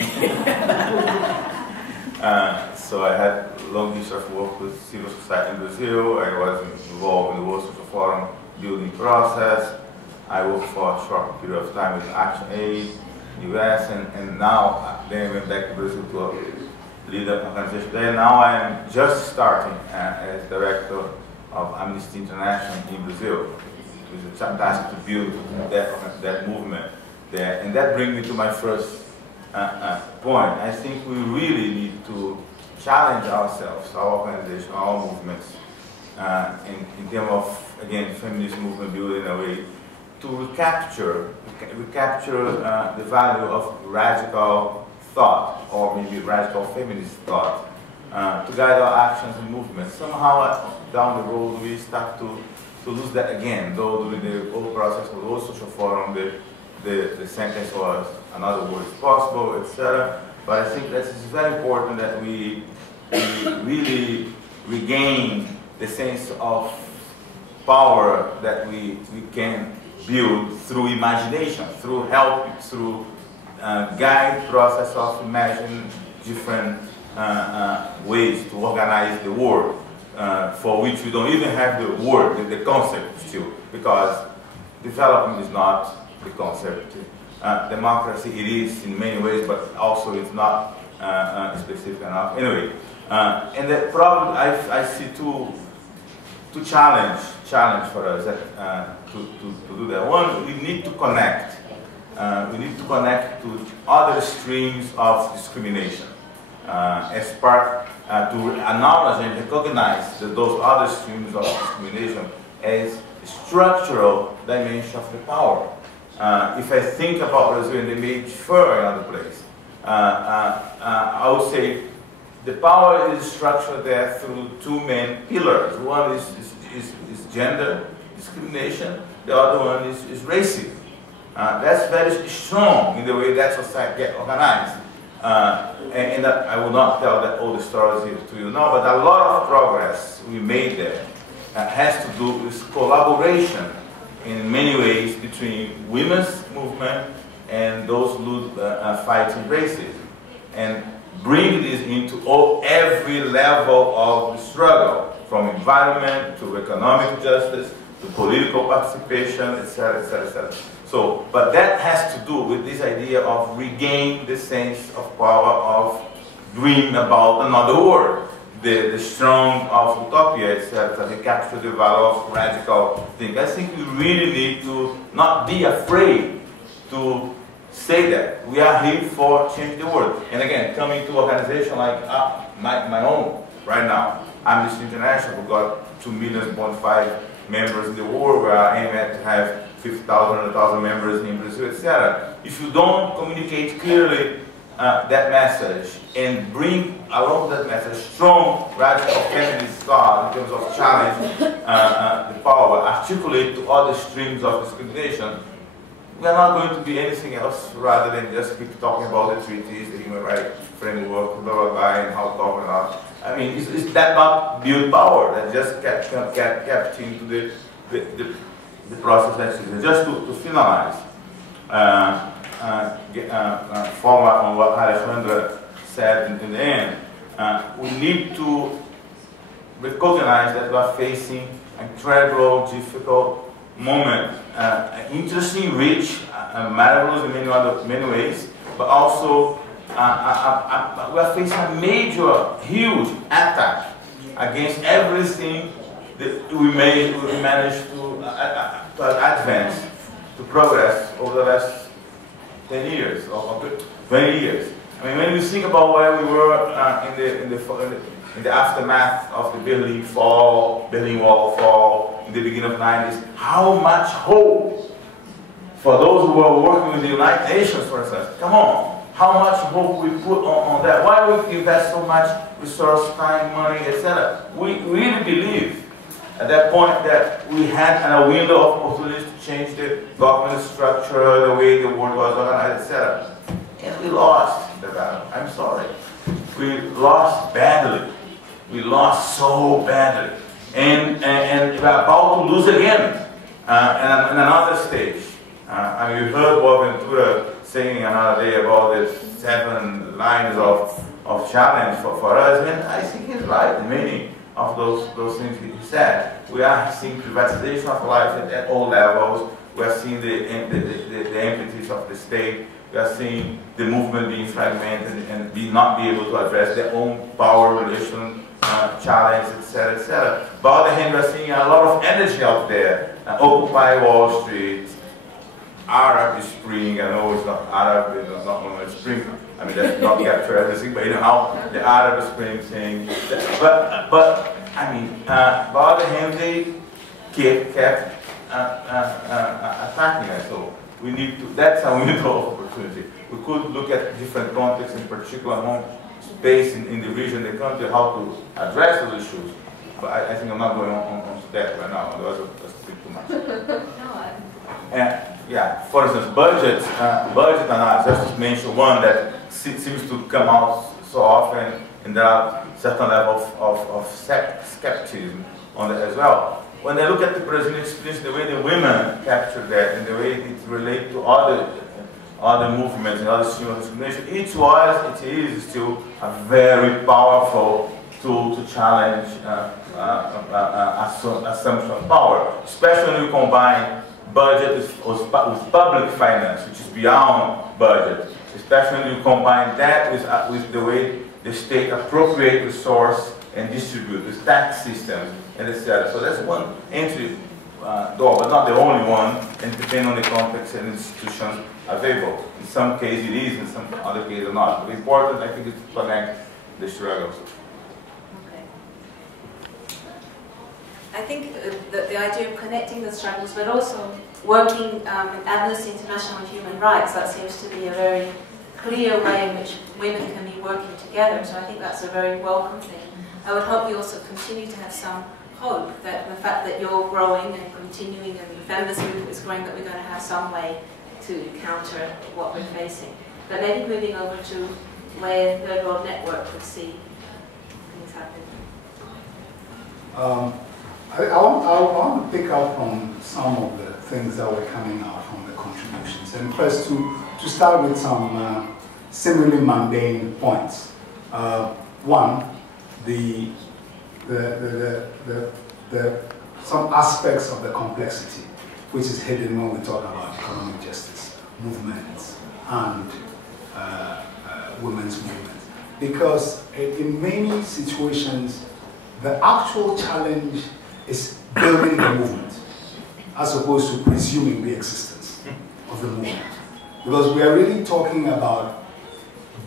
So I had a long history of work with civil society in Brazil. I was involved in the World Social Forum building process. I worked for a short period of time with ACTION US, and now then I went back to Brazil to lead an organization there. Now I'm just starting as director of Amnesty International in Brazil. It was fantastic to build that movement there, and that brings me to my first point. I think we really need to challenge ourselves, our organization, our movements, in terms of, again, feminist movement building a way to recapture the value of radical thought, or maybe radical feminist thought, to guide our actions and movements. Somehow down the road we start to lose that again, though during the whole process of the World Social Forum the sentence was another word is possible, etc. But I think that it's very important that we really regain the sense of power that we can build through imagination, through help, through guide process of imagining different ways to organize the world, for which we don't even have the word, the concept still, because development is not the concept. Democracy it is in many ways, but also it's not specific enough. Anyway, and the problem I see two challenge for us to do that. One, we need to connect. We need to connect to other streams of discrimination as part to acknowledge and recognize that those other streams of discrimination as structural dimension of the power. If I think about Brazil and they may differ in other place, I would say the power is structured there through two main pillars. One is gender discrimination, the other one is racism. That's very strong in the way that society gets organized. And I will not tell all the stories here to you now, but a lot of progress we made there has to do with collaboration in many ways between women's movement and those who fighting racism, and bring this into every level of the struggle, from environment to economic justice to political participation, etc., etc., etc. So, but that has to do with this idea of regain the sense of power, of dream about another world, the strong of utopia, etc., the capture the value of radical thing. I think we really need to not be afraid to say that we are here for change the world. And again, coming to an organization like my own right now, Amnesty International, we've got 2.5 million members in the world. We are aiming at to have 50,000, 100,000 members in Brazil, etc. If you don't communicate clearly that message and bring along that message strong radical feminist thought in terms of challenge the power, articulate to other streams of discrimination, we are not going to be anything else rather than just keep talking about the treaties, the human rights framework, blah, blah, blah, and how to talk about. I mean, is that not build power that just kept into the process? Just to finalize, follow up on what Alejandra said in the end, we need to recognize that we are facing an incredible, difficult moment, interesting, rich, marvelous in many ways, but also we are facing a major, huge attack against everything that we managed to advance, to progress over the last 10 years or 20 years. I mean, when we think about where we were in the aftermath of the Berlin Wall fall, in the beginning of the 90s, how much hope for those who were working with the United Nations, for instance. Come on, how much hope we put on that? Why we invest so much resource, time, money, etc.? We really believe at that point that we had a window of opportunity to change the government structure, the way the world was organized, etc. And we lost the battle. I'm sorry. We lost badly. We lost so badly. And we're about to lose again in another stage. I mean, you heard Boaventura saying another day about the 7 lines of challenge for us, and I think he's right in many of those things he said. We are seeing privatization of life at all levels. We are seeing the entities of the state. We are seeing the movement being fragmented and not be able to address their own power relation challenge, etc., etc. But on the other hand, we are seeing a lot of energy out there. Occupy Wall Street, Arab Spring. I know it's not Arab, it's not Spring. I mean, that's not capture everything, but anyhow, the Arab Spring thing. But I mean, on the other hand, they kept attacking us. So we need to. That's a window of opportunity. We could look at different contexts, in particular, home space in the region, the country, how to address those issues. But I think I'm not going on to that right now. Otherwise, I'll speak too much. Yeah, for instance, budget analysis. Just to mention one that seems to come out so often, and there are certain level of skepticism on that as well. When I look at the Brazilian experience, the way the women capture that, and the way it relates to other other movements and other student discrimination, it is still a very powerful tool to challenge assumption of power, especially when you combine budget with public finance, which is beyond budget, especially when you combine that with the way the state appropriate resource and distribute with tax systems and etc. So that's one entry door, but not the only one, and depending on the context and institutions available. In some cases it is, in some other cases not. But important, I think, is to connect the struggles. Okay. I think the idea of connecting the struggles, but also working with Amnesty International and human rights, that seems to be a very clear way in which women can be working together. So I think that's a very welcome thing. I would hope you also continue to have some hope that the fact that you're growing and continuing and the feminist movement is growing, that we're going to have some way to counter what we're facing. But maybe moving over to where the World Network could see things happen. I want to pick up on some of the things that were coming out from the contributions. And first, to start with some similarly mundane points. One, some aspects of the complexity, which is hidden when we talk about economic justice, movements, and women's movement. Because in many situations, the actual challenge is building the movement, as opposed to presuming the existence of the movement. Because we are really talking about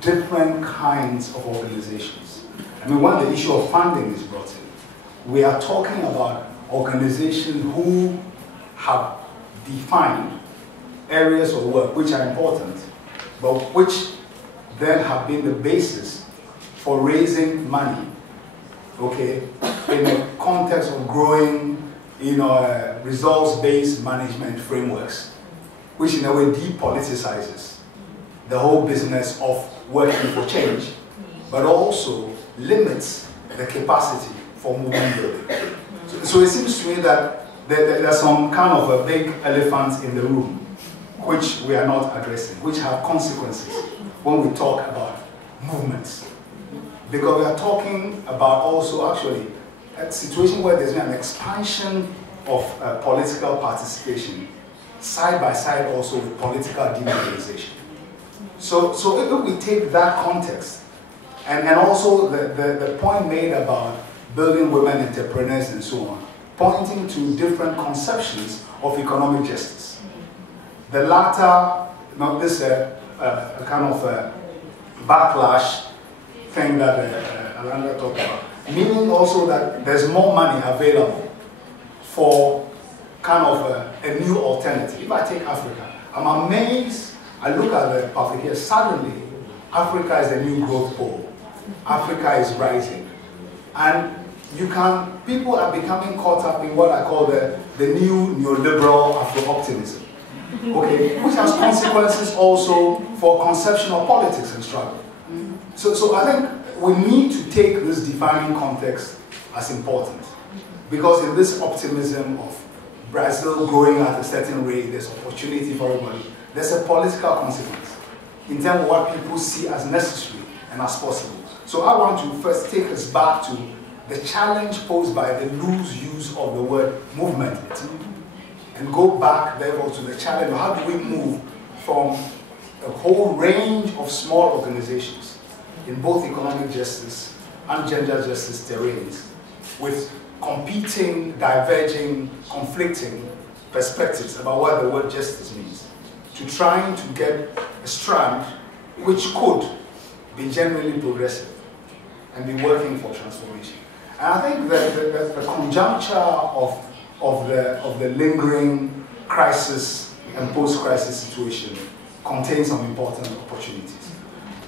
different kinds of organizations. I mean, when the issue of funding is brought in, we are talking about organizations who have defined areas of work which are important, but which then have been the basis for raising money, okay, in the context of growing, results-based management frameworks, which in a way depoliticizes the whole business of working for change, but also limits the capacity for movement building. So it seems to me that there's some kind of a big elephant in the room, which we are not addressing, which have consequences when we talk about movements. Because we are talking about also actually a situation where there's been an expansion of political participation, side by side also with political demobilization. So if we take that context, and also the point made about building women entrepreneurs and so on, pointing to different conceptions of economic justice. The latter, this kind of backlash thing that Alanda talked about, meaning also that there's more money available for kind of a new alternative. If I take Africa, I'm amazed. I look at the public here, suddenly Africa is the new growth pole. Africa is rising. And people are becoming caught up in what I call the new neoliberal Afro-optimism, okay, which has consequences also for conception of politics and struggle. So I think we need to take this defining context as important, because in this optimism of Brazil growing at a certain rate, there's opportunity for everybody, there's a political consequence in terms of what people see as necessary and as possible. So I want to first take us back to the challenge posed by the loose use of the word movement, and go back therefore to the challenge of how do we move from a whole range of small organizations in both economic justice and gender justice terrains with competing, diverging, conflicting perspectives about what the word justice means, to trying to get a strand which could be genuinely progressive and be working for transformation. And I think that the conjuncture of the lingering crisis and post-crisis situation contains some important opportunities.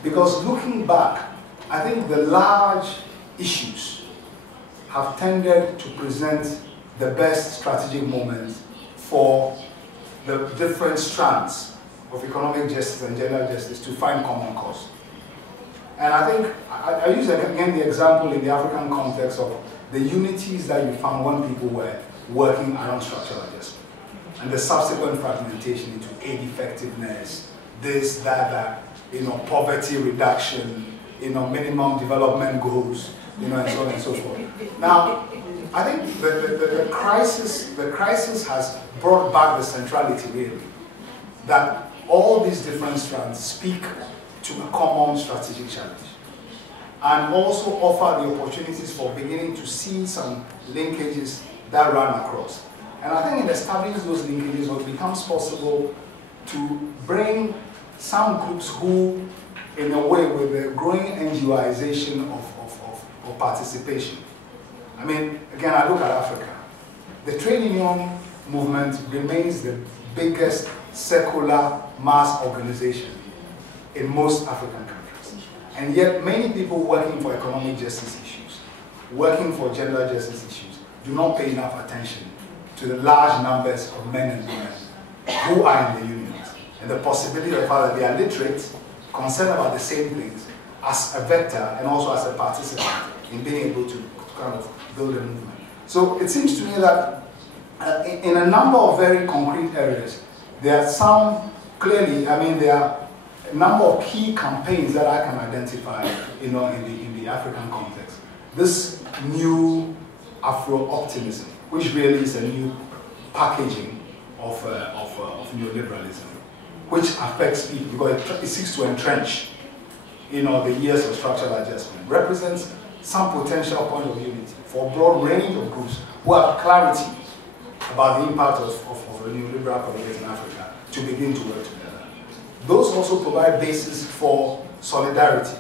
Because looking back, I think the large issues have tended to present the best strategic moments for the different strands of economic justice and gender justice to find common cause. And I think, I use again the example in the African context of the unities that you found when people were working around structural adjustment, and the subsequent fragmentation into aid effectiveness, this, that, poverty reduction, minimum development goals, and so on and so forth. Now, I think the crisis has brought back the centrality, really, that all these different strands speak to a common strategic challenge, and also offer the opportunities for beginning to see some linkages that run across. And I think in establishing those linkages, it becomes possible to bring some groups who, in a way, with the growing NGOization of participation. I mean, again, I look at Africa. The trade union movement remains the biggest secular mass organization in most African countries. And yet, many people working for economic justice issues, working for gender justice issues, do not pay enough attention to the large numbers of men and women who are in the unions, and the possibility of the fact that they are literate, concerned about the same things, as a vector and also as a participant in being able to kind of build a movement. So it seems to me that in a number of very concrete areas, there are some, clearly, I mean, there are a number of key campaigns that I can identify, in the African context. This new Afro-optimism, which really is a new packaging of neoliberalism, which affects people because it seeks to entrench, the years of structural adjustment, represents some potential point of unity for a broad range of groups who have clarity about the impact of a neoliberal project in Africa to begin to work together. Those also provide basis for solidarity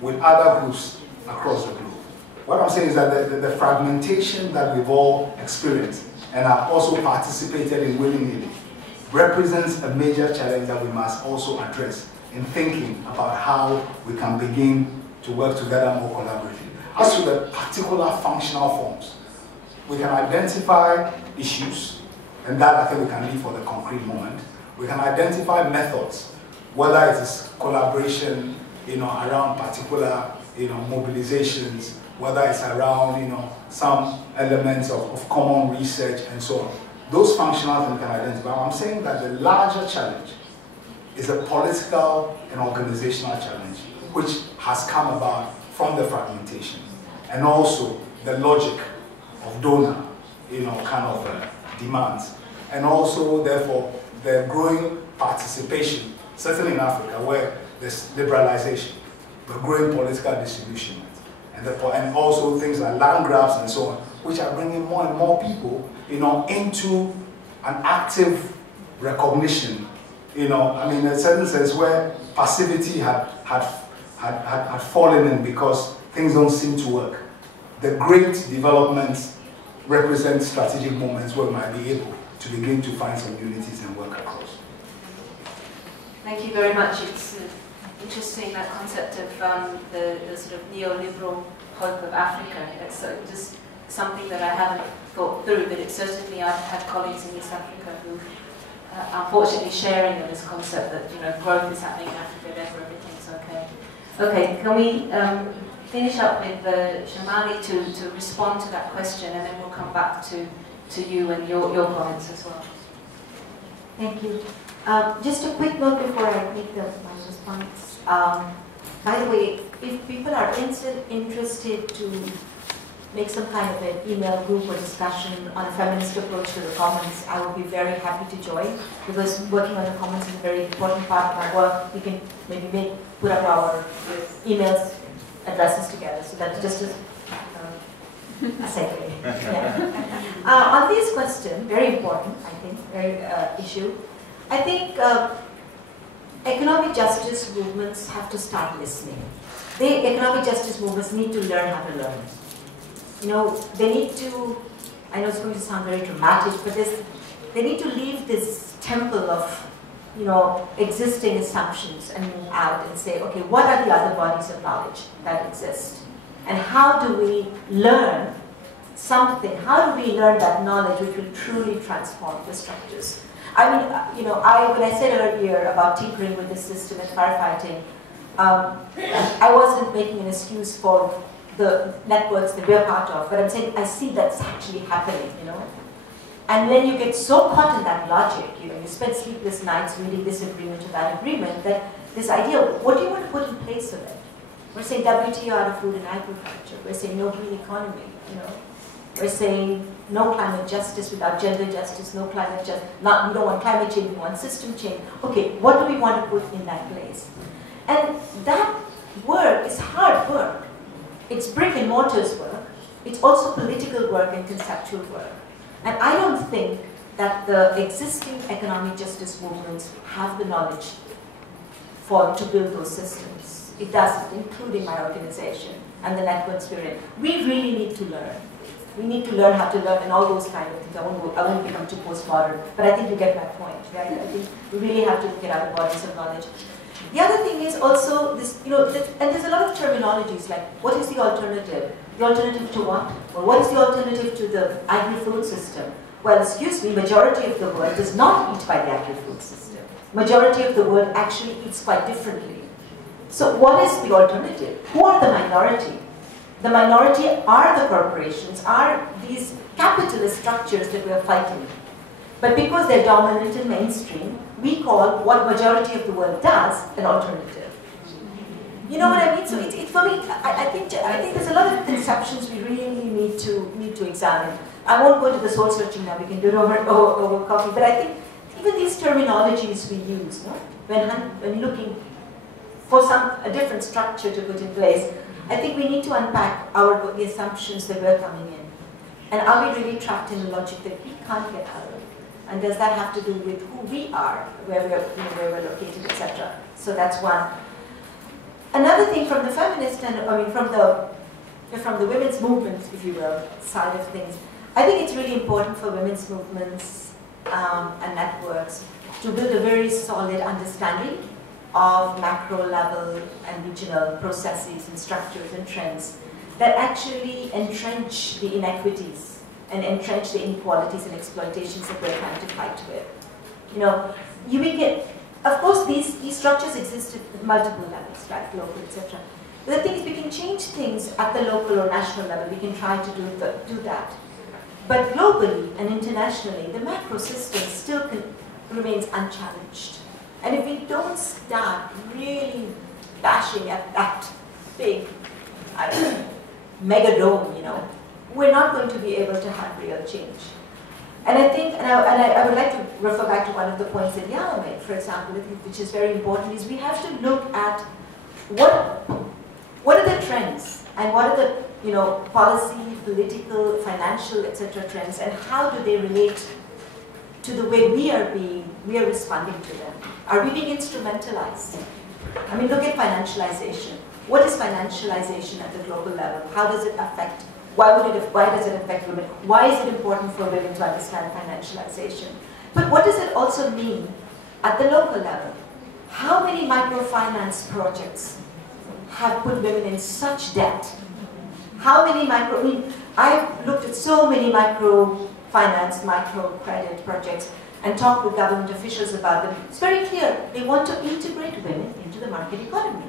with other groups across the globe. What I'm saying is that the fragmentation that we've all experienced and have also participated in willingly represents a major challenge that we must also address in thinking about how we can begin to work together more collaboratively. As to the particular functional forms, we can identify issues, and that I think we can leave for the concrete moment. We can identify methods, whether it is collaboration, around particular, mobilizations, whether it's around, some elements of common research and so on. Those functional things we can identify. I'm saying that the larger challenge is a political and organizational challenge, which has come about from the fragmentation and also the logic of donor, demands, and also, therefore, the growing participation, certainly in Africa, where there's liberalization, the growing political distribution, and also things like land grabs and so on, which are bringing more and more people, into an active recognition, in a certain sense where passivity had fallen in because things don't seem to work. The great developments represent strategic moments where we might be able to begin to find some unities and work across. Thank you very much. It's interesting, that concept of the sort of neoliberal hope of Africa. It's just something that I haven't thought through, but it's certainly I've had colleagues in East Africa who unfortunately sharing of this concept that growth is happening in Africa, therefore everything's okay. Okay, can we finish up with Shalmali to respond to that question, and then we'll come back to you and your comments as well. Thank you. Just a quick note before I make my response. By the way, if people are interested to make some kind of an email group or discussion on a feminist approach to the commons, I would be very happy to join, because working on the commons is a very important part of my work. We can maybe put up our emails addresses together, so that's just a segue. Yeah. On this question, very important, I think, very issue. I think economic justice movements have to start listening. The economic justice movements need to learn how to learn. They need to, I know it's going to sound very dramatic, but they need to leave this temple of, existing assumptions and move out and say, okay, what are the other bodies of knowledge that exist? And how do we learn something? How do we learn that knowledge which will truly transform the structures? I mean, when I said earlier about tinkering with the system and firefighting, I wasn't making an excuse for the networks that we're part of, but I'm saying I see that's actually happening, And then you get so caught in that logic, you know, you spend sleepless nights reading this agreement to that agreement, that this idea, what do you want to put in place of it? We're saying WTO out of food and agriculture. We're saying no green economy, you know. We're saying no climate justice without gender justice, no climate justice, we don't want climate change, we want system change. Okay, what do we want to put in that place? And that work is hard work. It's brick and mortars work. It's also political work and conceptual work. And I don't think that the existing economic justice movements have the knowledge to build those systems. It doesn't, including my organization and the networks we're in. We really need to learn. We need to learn how to learn and all those kind of things. I won't become too postmodern, but I think you get my point, right? I think we really have to look at other bodies of knowledge. The other thing is also this, you know, and there's a lot of terminologies like, what is the alternative? The alternative to what? Well, what is the alternative to the agri-food system? Well, excuse me, majority of the world does not eat by the agri-food system. Majority of the world actually eats quite differently. So what is the alternative? Who are the minority? The minority are the corporations, are these capitalist structures that we are fighting. But because they're dominant and mainstream, we call what majority of the world does an alternative. You know what I mean? So it's for me, I think there's a lot of conceptions we really need to examine. I won't go into the soul searching now, we can do it over coffee, but I think even these terminologies we use, no? when looking for a different structure to put in place, I think we need to unpack the assumptions that we're coming in. And are we really trapped in a logic that we can't get out of? And does that have to do with who we are, where we're located, etc.? So that's one. Another thing from the feminist and from the women's movement, if you will, side of things, I think it's really important for women's movements and networks to build a very solid understanding of macro level and regional processes and structures and trends that actually entrench the inequities and entrench the inequalities and exploitations that we're trying to fight with. You know, of course these structures exist at multiple levels, right, local, etc. But the thing is, we can change things at the local or national level, we can try to do that. But globally and internationally, the macro system still remains unchallenged. And if we don't start really bashing at that big, I don't know, mega dome, you know, we're not going to be able to have real change. And I think, and I would like to refer back to one of the points that Yao made, for example, which is very important, is we have to look at what are the trends and what are the, you know, policy, political, financial, etc. trends, and how do they relate to the way we are responding to them. Are we being instrumentalized? I mean, look at financialization. What is financialization at the global level? How does it affect? Why does it affect women? Why is it important for women to understand financialization? But what does it also mean at the local level? How many microfinance projects have put women in such debt? How many I've looked at so many microfinance, microcredit projects and talked with government officials about them. It's very clear, they want to integrate women into the market economy.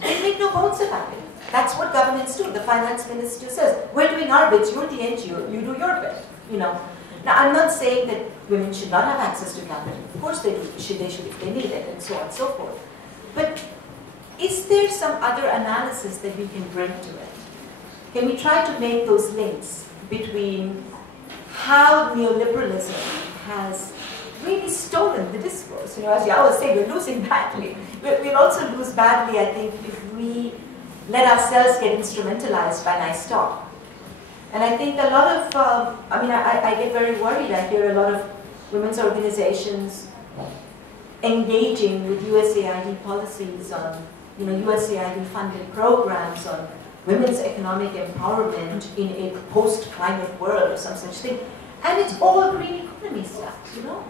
They make no bones about it. That's what governments do. The finance minister says, we're doing our bits, you're the NGO, you do your bit. You know. Now, I'm not saying that women should not have access to capital. Of course they do. They should if they need it, and so on and so forth. But is there some other analysis that we can bring to it? Can we try to make those links between how neoliberalism has really stolen the discourse? You know, as Yao was saying, we're losing badly. We'll also lose badly, I think, if we let ourselves get instrumentalized by nice talk. And I think a lot of, I get very worried. I hear a lot of women's organizations engaging with USAID policies on, you know, USAID funded programs on women's economic empowerment in a post-climate world or some such thing. And it's all green economy stuff, you know?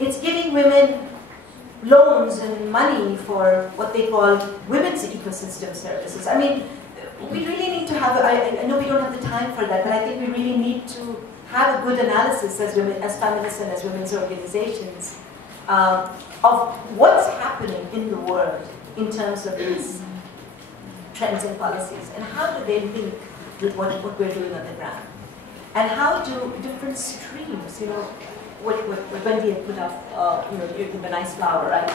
It's giving women loans and money for what they call women's ecosystem services. I mean, we really need to have, I know we don't have the time for that, but I think we really need to have a good analysis as women, as feminists and as women's organizations of what's happening in the world in terms of these trends and policies, and how do they link with what we're doing on the ground. And how do different streams, you know, what Wendy had put up, you know, the nice flower, right?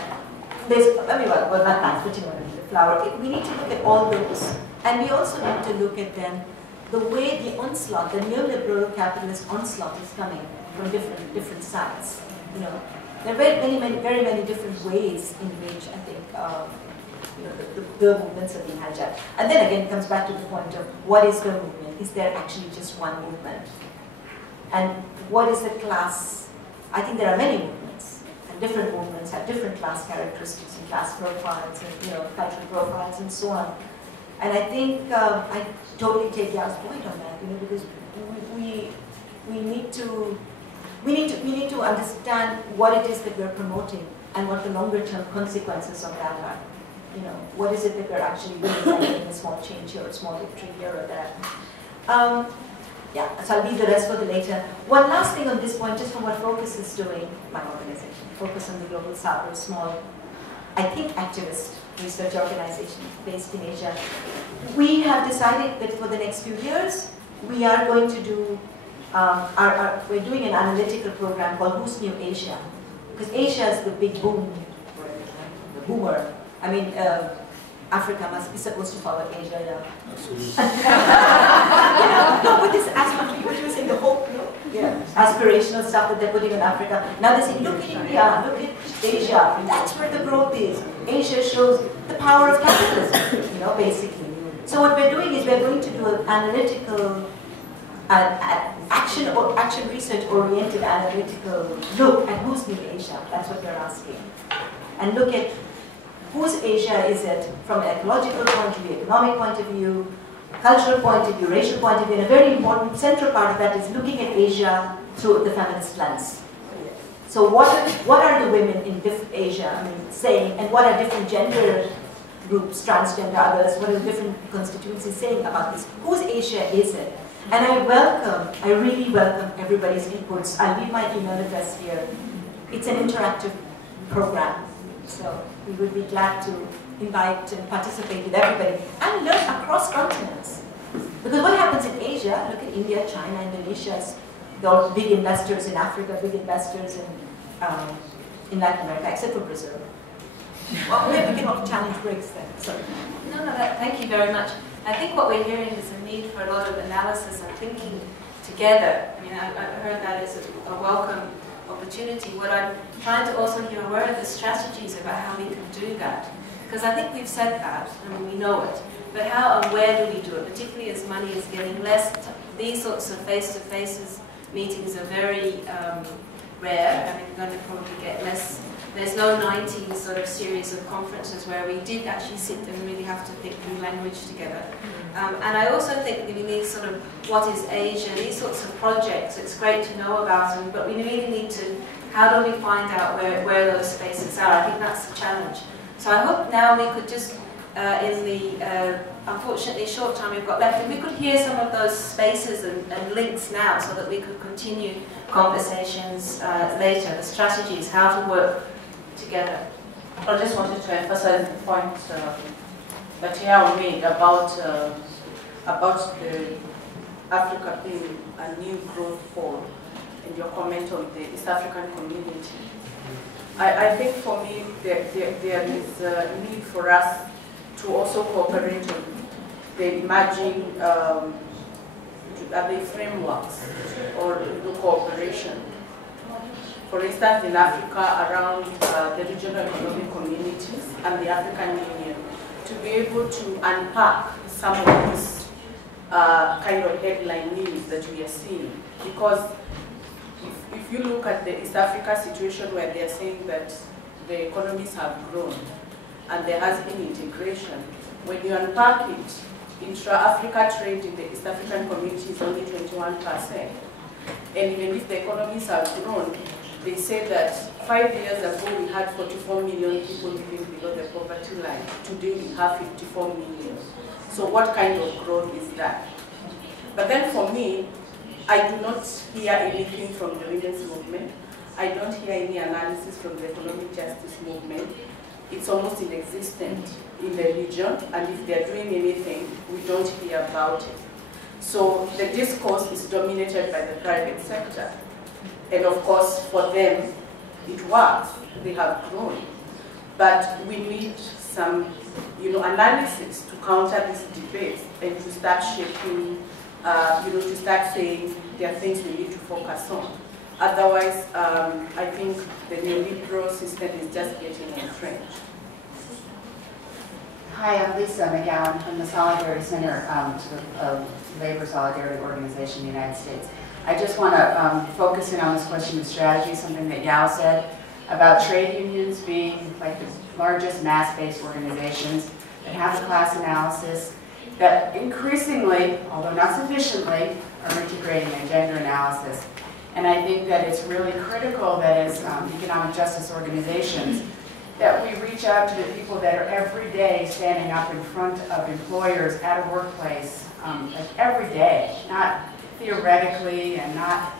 There's, I mean, well, not nice, but you know, the flower. We need to look at all those. And we also need to look at then the way the onslaught, the neoliberal capitalist onslaught is coming from different sides. You know, there are very many different ways in which I think you know, the movements are being hijacked. And then again, it comes back to the point of what is the movement? Is there actually just one movement? And what is the class? I think there are many movements, and different movements have different class characteristics and class profiles, and you know, cultural profiles, and so on. And I think I totally take Yao's point on that, you know, because we need to understand what it is that we're promoting and what the longer term consequences of that are. You know, what is it that we're actually doing by making a small change here, a small victory here or there. Yeah, so I'll leave the rest for the later. One last thing on this point, just from what Focus is doing, my organization, Focus on the Global South, a small, I think, activist research organization based in Asia. We have decided that for the next few years, we are going to do, we're doing an analytical program called Who's New Asia? Because Asia is the big boom, the boomer. I mean, Africa must be supposed to follow Asia, yeah. Absolutely. You know, no, but this aspect, what you were saying, the whole, you know, yeah, aspirational stuff that they're putting in Africa. Now they say, look at India, look at Asia, that's where the growth is. Asia shows the power of capitalism, you know, basically. So what we're doing is we're going to do an analytical, action research-oriented analytical look at who's new Asia. That's what we're asking. And look at whose Asia is it from an ecological point of view, economic point of view, cultural point of view, racial point of view, and a very important central part of that is looking at Asia through the feminist lens. So what are the women in Asia saying, and what are different gender groups, transgender, others, what are the different constituencies saying about this? Whose Asia is it? And I really welcome everybody's inputs. I'll leave my email address here. It's an interactive program. So we would be glad to invite and participate with everybody and learn across continents. Because what happens in Asia, look at India, China, Indonesia, they're big investors in Africa, big investors in Latin America, except for Brazil. Well, maybe we can all challenge breaks then. Sorry. No, thank you very much. I think what we're hearing is a need for a lot of analysis and thinking together. I mean, I heard that as a welcome opportunity. What I'm trying to also hear, where are the strategies about how we can do that? Because I think we've said that, I mean, we know it, but how and where do we do it, particularly as money is getting less. These sorts of face-to-faces meetings are very rare. I mean, we're going to probably get less. There's no 90s sort of series of conferences where we did actually sit and really have to think through language together. And I also think that we need sort of what is Asia, these sorts of projects. It's great to know about them, but we really need to, how do we find out where those spaces are? I think that's the challenge. So I hope now we could just, in the unfortunately short time we've got left, if we could hear some of those spaces and links now so that we could continue conversations later, the strategies, how to work together. I just wanted to emphasize the point that Yao made about the Africa being a new growth pole, and your comment on the East African community. I think for me there is a need for us to also cooperate on the emerging the frameworks or the cooperation. For instance, in Africa, around the regional economic communities and the African Union, to be able to unpack some of this kind of headline news that we are seeing. Because if you look at the East Africa situation where they are saying that the economies have grown and there has been integration, when you unpack it, intra-Africa trade in the East African community is only 21%. And even if the economies have grown, they say that 5 years ago we had 44 million people living below the poverty line. Today we have 54 million. So what kind of growth is that? But then for me, I do not hear anything from the women's movement. I don't hear any analysis from the economic justice movement. It's almost inexistent in the region, and if they're doing anything, we don't hear about it. So the discourse is dominated by the private sector. And of course, for them, it works. They have grown. But we need some, analysis to counter these debates and to start shaping, to start saying there are things we need to focus on. Otherwise, I think the neoliberal system is just getting entrenched. Hi, I'm Lisa McGowan from the Solidarity Center, a labor solidarity organization in the United States. I just want to focus in on this question of strategy, something that Yao said about trade unions being like the largest mass-based organizations that have a class analysis, that increasingly, although not sufficiently, are integrating a gender analysis. And I think that it's really critical that as economic justice organizations, that we reach out to the people that are every day standing up in front of employers at a workplace, like every day, not theoretically and not,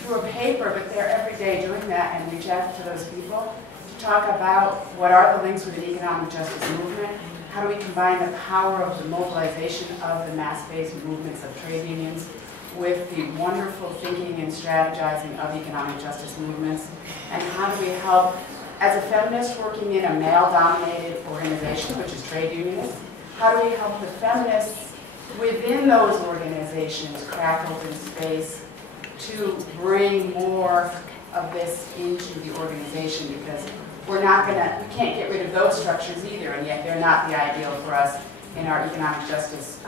through a paper, but they're every day doing that, and reach out to those people to talk about what are the links with the economic justice movement, how do we combine the power of the mobilization of the mass-based movements of trade unions with the wonderful thinking and strategizing of economic justice movements, and how do we help, as a feminist working in a male-dominated organization, which is trade unions, how do we help the feminists within those organizations crack open space to bring more of this into the organization, because we can't get rid of those structures either, and yet they're not the ideal for us in our economic justice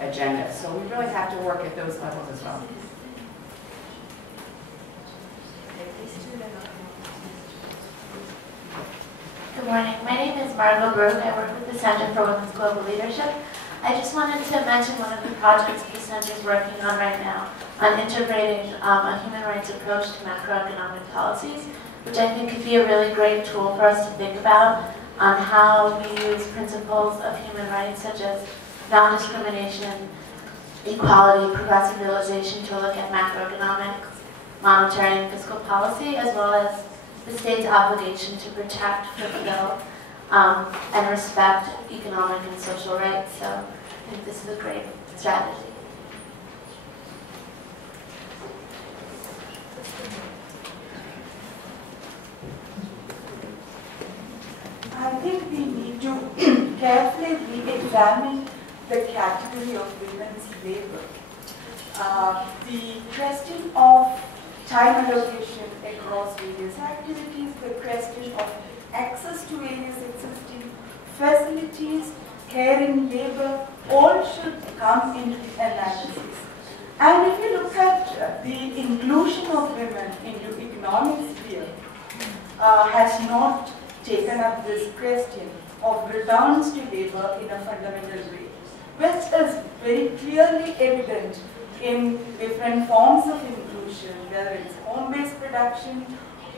agenda. So we really have to work at those levels as well. Good morning. My name is Margot Brooke. I work with the Center for Women's Global Leadership. I just wanted to mention one of the projects the Center is working on right now on integrating a human rights approach to macroeconomic policies, which I think could be a really great tool for us to think about on how we use principles of human rights such as non-discrimination, equality, progressive realization to look at macroeconomics, monetary and fiscal policy, as well as the state's obligation to protect, fulfill, and respect economic and social rights. So I think this is a great strategy. I think we need to carefully re-examine the category of women's labor. The question of time allocation across various activities, the question of access to various existing facilities, caring labor, all should come into the analysis. And if you look at the inclusion of women into economic sphere, has not taken up this question of returns to labor in a fundamental way, which is very clearly evident in different forms of inclusion, whether it's home-based production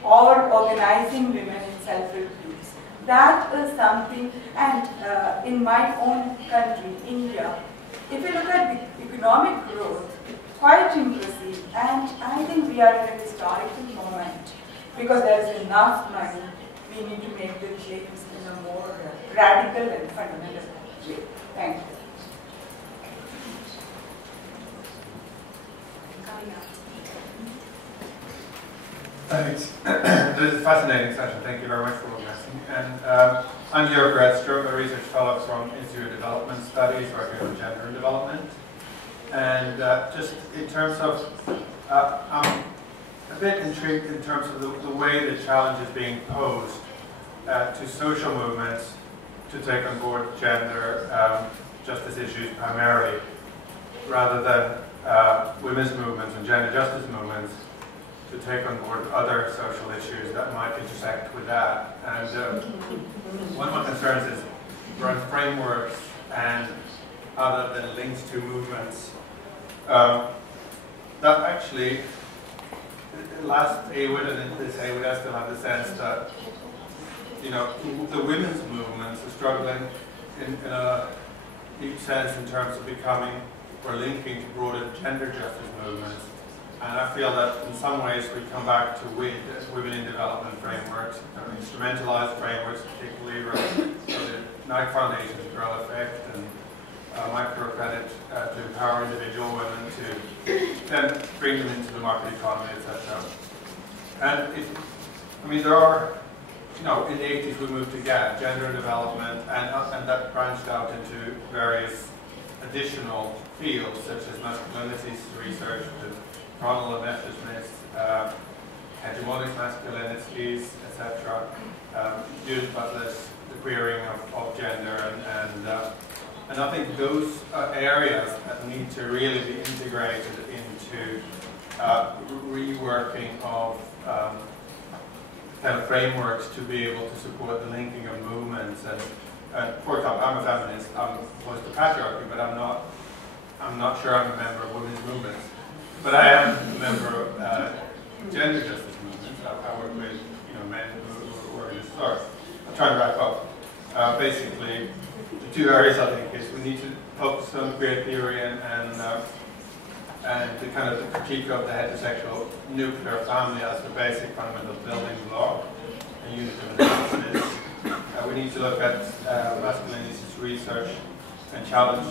or organizing women in self-help groups. That is something, and in my own country, India, if you look at the economic growth, quite impressive, and I think we are in a historical moment because there is enough money. We need to make the change in a more radical and fundamental way. Thank you. Thanks. This is a fascinating session. Thank you very much for organizing. And I'm Yao Graham, a research fellow from Institute of Development Studies, working on gender and development. And just in terms of, I'm a bit intrigued in terms of the way the challenge is being posed to social movements to take on board gender justice issues primarily, rather than women's movements and gender justice movements to take on board other social issues that might intersect with that. And one of my concerns is around frameworks and other than links to movements. That actually, last AWID and in this AWID, I still have the sense that the women's movements are struggling in a deep sense in terms of becoming or linking to broader gender justice movements. And I feel that in some ways we come back to WID as women in development frameworks, instrumentalized frameworks, particularly around the Knight Foundation's Girl Effect and microcredit to empower individual women to then bring them into the market economy, etc. And there are, in the 80s we moved to GAD, gender development, and that branched out into various additional fields such as masculinities research, the frontal and Messerschmitt's, hegemonic masculinities, etc. Judith Butler's The Queering of Gender, and I think those are areas that need to really be integrated into reworking of kind of frameworks to be able to support the linking of movements. And for example, I'm a feminist. I'm opposed to patriarchy, but I'm not sure I'm a member of women's movements. But I am a member of gender justice movements. I work with men who are in this sort. I'm trying to wrap up. Basically, the two areas I think is we need to focus on queer theory and the kind of the critique of the heterosexual nuclear family as the basic fundamental building block and unit of analysis. We need to look at masculinities research and challenge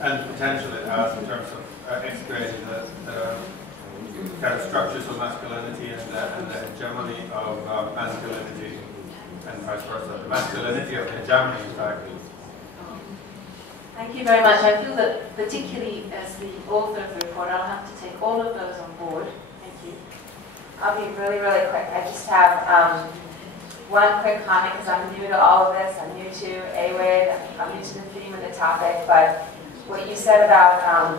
and potential it has in terms of integrating the kind of structures of masculinity and the hegemony of masculinity and vice versa. The masculinity of hegemony, in fact. Thank you very much. I feel that particularly as the author of the report, I'll have to take all of those on board. Thank you. I'll be really, really quick. I just have one quick comment because I'm new to all of this. I'm new to AWID. I'm new to the theme of the topic. But what you said about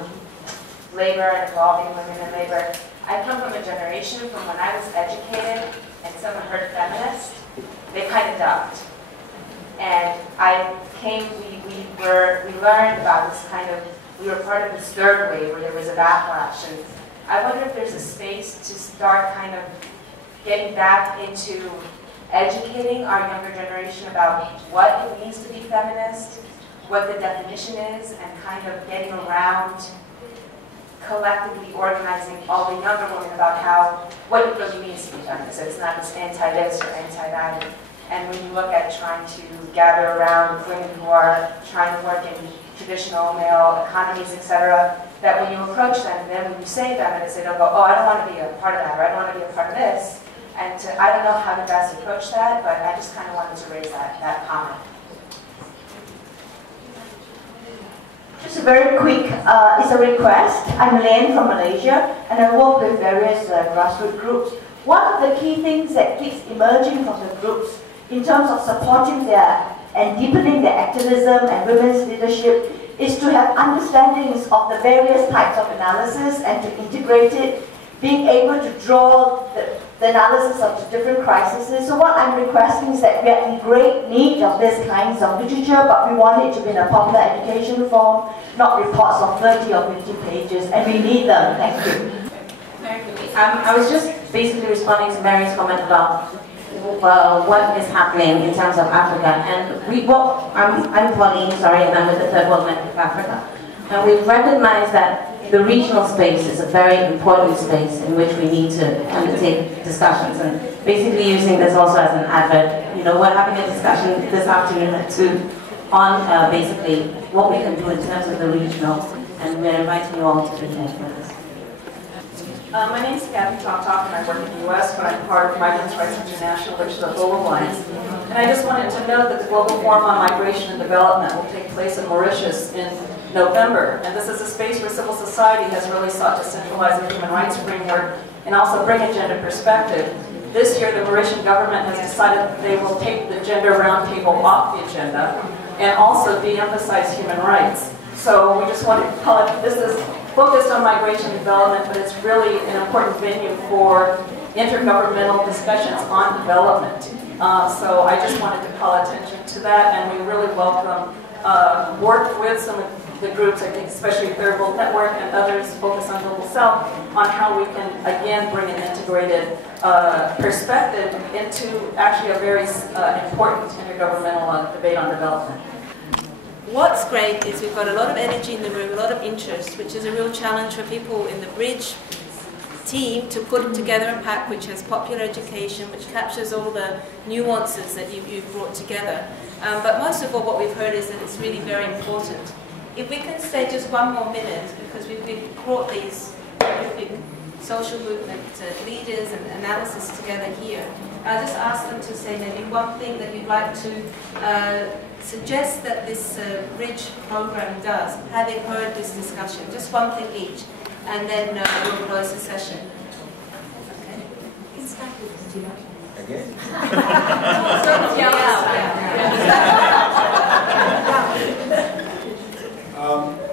labor and involving women in labor, I come from a generation from when I was educated and someone heard feminist, they kind of ducked. And we learned about this kind of, we were part of this third wave where there was a backlash. And I wonder if there's a space to start kind of getting back into educating our younger generation about what it means to be feminist, what the definition is, and kind of getting around collectively organizing all the younger women about what it really means to be feminist. It's not just anti-this or anti-that. And when you look at trying to gather around women who are trying to work in traditional male economies, etc., that when you approach them, then when you say feminist, they don't go, oh, I don't want to be a part of that, or I don't want to be a part of this. And I don't know how to best approach that, but I just kind of wanted to raise that comment. Just a very quick, it's a request. I'm Lane from Malaysia, and I work with various grassroots groups. One of the key things that keeps emerging from the groups in terms of supporting their and deepening their activism and women's leadership is to have understandings of the various types of analysis and to integrate it, being able to draw the analysis of the different crises. So what I'm requesting is that we are in great need of these kinds of literature, but we want it to be in a popular education form, not reports of 30 or 50 pages, and we need them. Thank you. Very quickly. I was just basically responding to Mary's comment about what is happening in terms of Africa. And I'm Pauline, sorry, and I'm with the Third World Network of Africa. And we've recognized that the regional space is a very important space in which we need to undertake discussions. And basically using this also as an advert, we're having a discussion this afternoon at 2 on basically what we can do in terms of the regional, and we're inviting you all to present with us. My name is Kathy Toptop, and I work in the U.S., but I'm part of Migrants' Rights International, which is a global alliance. And I just wanted to note that the Global Forum on Migration and Development will take place in Mauritius in November. And this is a space where civil society has really sought to centralize the human rights framework and also bring a gender perspective. This year, the Mauritian government has decided that they will take the gender roundtable off the agenda and also de-emphasize human rights. So we just wanted to call it, this is focused on migration and development, but it's really an important venue for intergovernmental discussions on development. So I just wanted to call attention to that, and we really welcome work with some of the groups, I think especially Third World Network and others focused on Global South, on how we can again bring an integrated perspective into actually a very important intergovernmental debate on development. What's great is we've got a lot of energy in the room, a lot of interest, which is a real challenge for people in the Bridge team to put together a pack which has popular education, which captures all the nuances that you've brought together. But most of all, what we've heard is that it's really very important if we can stay just one more minute, because we've brought these terrific social movement leaders and analysis together here, I'll just ask them to say maybe one thing that you'd like to suggest that this Bridge program does, having heard this discussion, just one thing each, and then we'll close the session. Okay. Let's start with Atila. Again?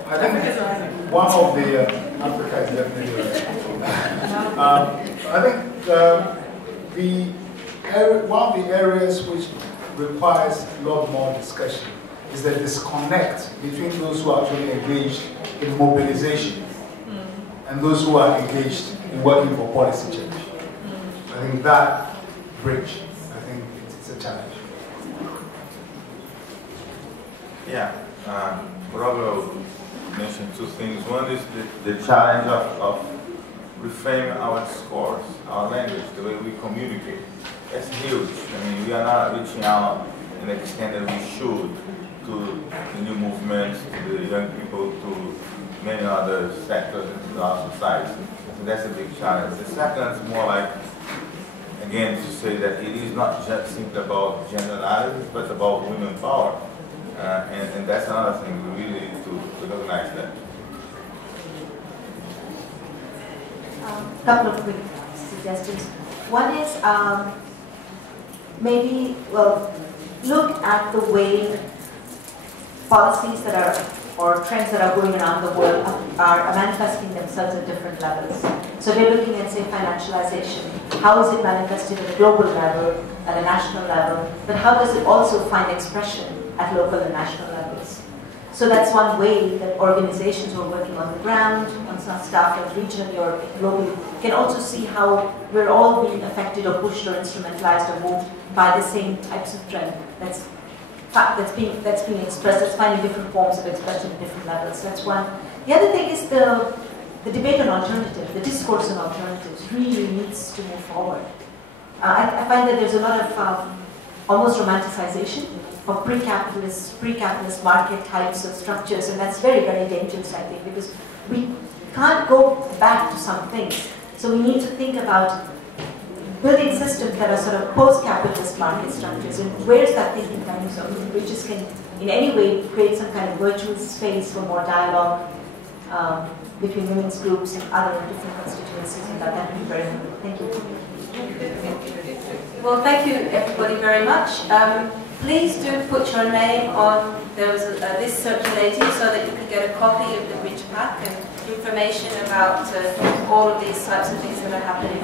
I think one of the Africa is definitely I think one of the areas which requires a lot more discussion is the disconnect between those who are actually engaged in mobilization and those who are engaged in working for policy change. I think that bridge, I think it's a challenge. Yeah, Robert mentioned two things. One is the challenge of reframing our discourse, our language, the way we communicate. That's huge. I mean, we are not reaching out in the extent that we should to the new movements, to the young people, to many other sectors in our society. So that's a big challenge. The second is more like, again, to say that it is not just simply about gender analysis, but about women power. And that's another thing, we really need to recognize that. A couple of quick suggestions. One is maybe, well, look at the way policies that are, or trends that are going around the world are manifesting themselves at different levels. So we're looking at, say, financialization. How is it manifested at a global level, at a national level, but how does it also find expression at local and national levels? So that's one way that organizations who are working on the ground, on some stuff like regionally or globally, can also see how we're all being affected or pushed or instrumentalized or moved by the same types of trend that's being expressed, that's finding different forms of expression at different levels. That's one. The other thing is the debate on alternatives, the discourse on alternatives really needs to move forward. I find that there's a lot of almost romanticization of pre-capitalist market types of structures, and that's very, very dangerous, I think, because we can't go back to some things. So we need to think about building systems that are sort of post-capitalist market structures, and where's that thinking coming from? We just can, in any way, create some kind of virtuous space for more dialogue between women's groups and other different constituencies, and that would be very helpful. Thank you. Well, thank you everybody very much. Please do put your name on, there was a list circulating so that you can get a copy of the Bridge Pack and information about all of these types of things that are happening.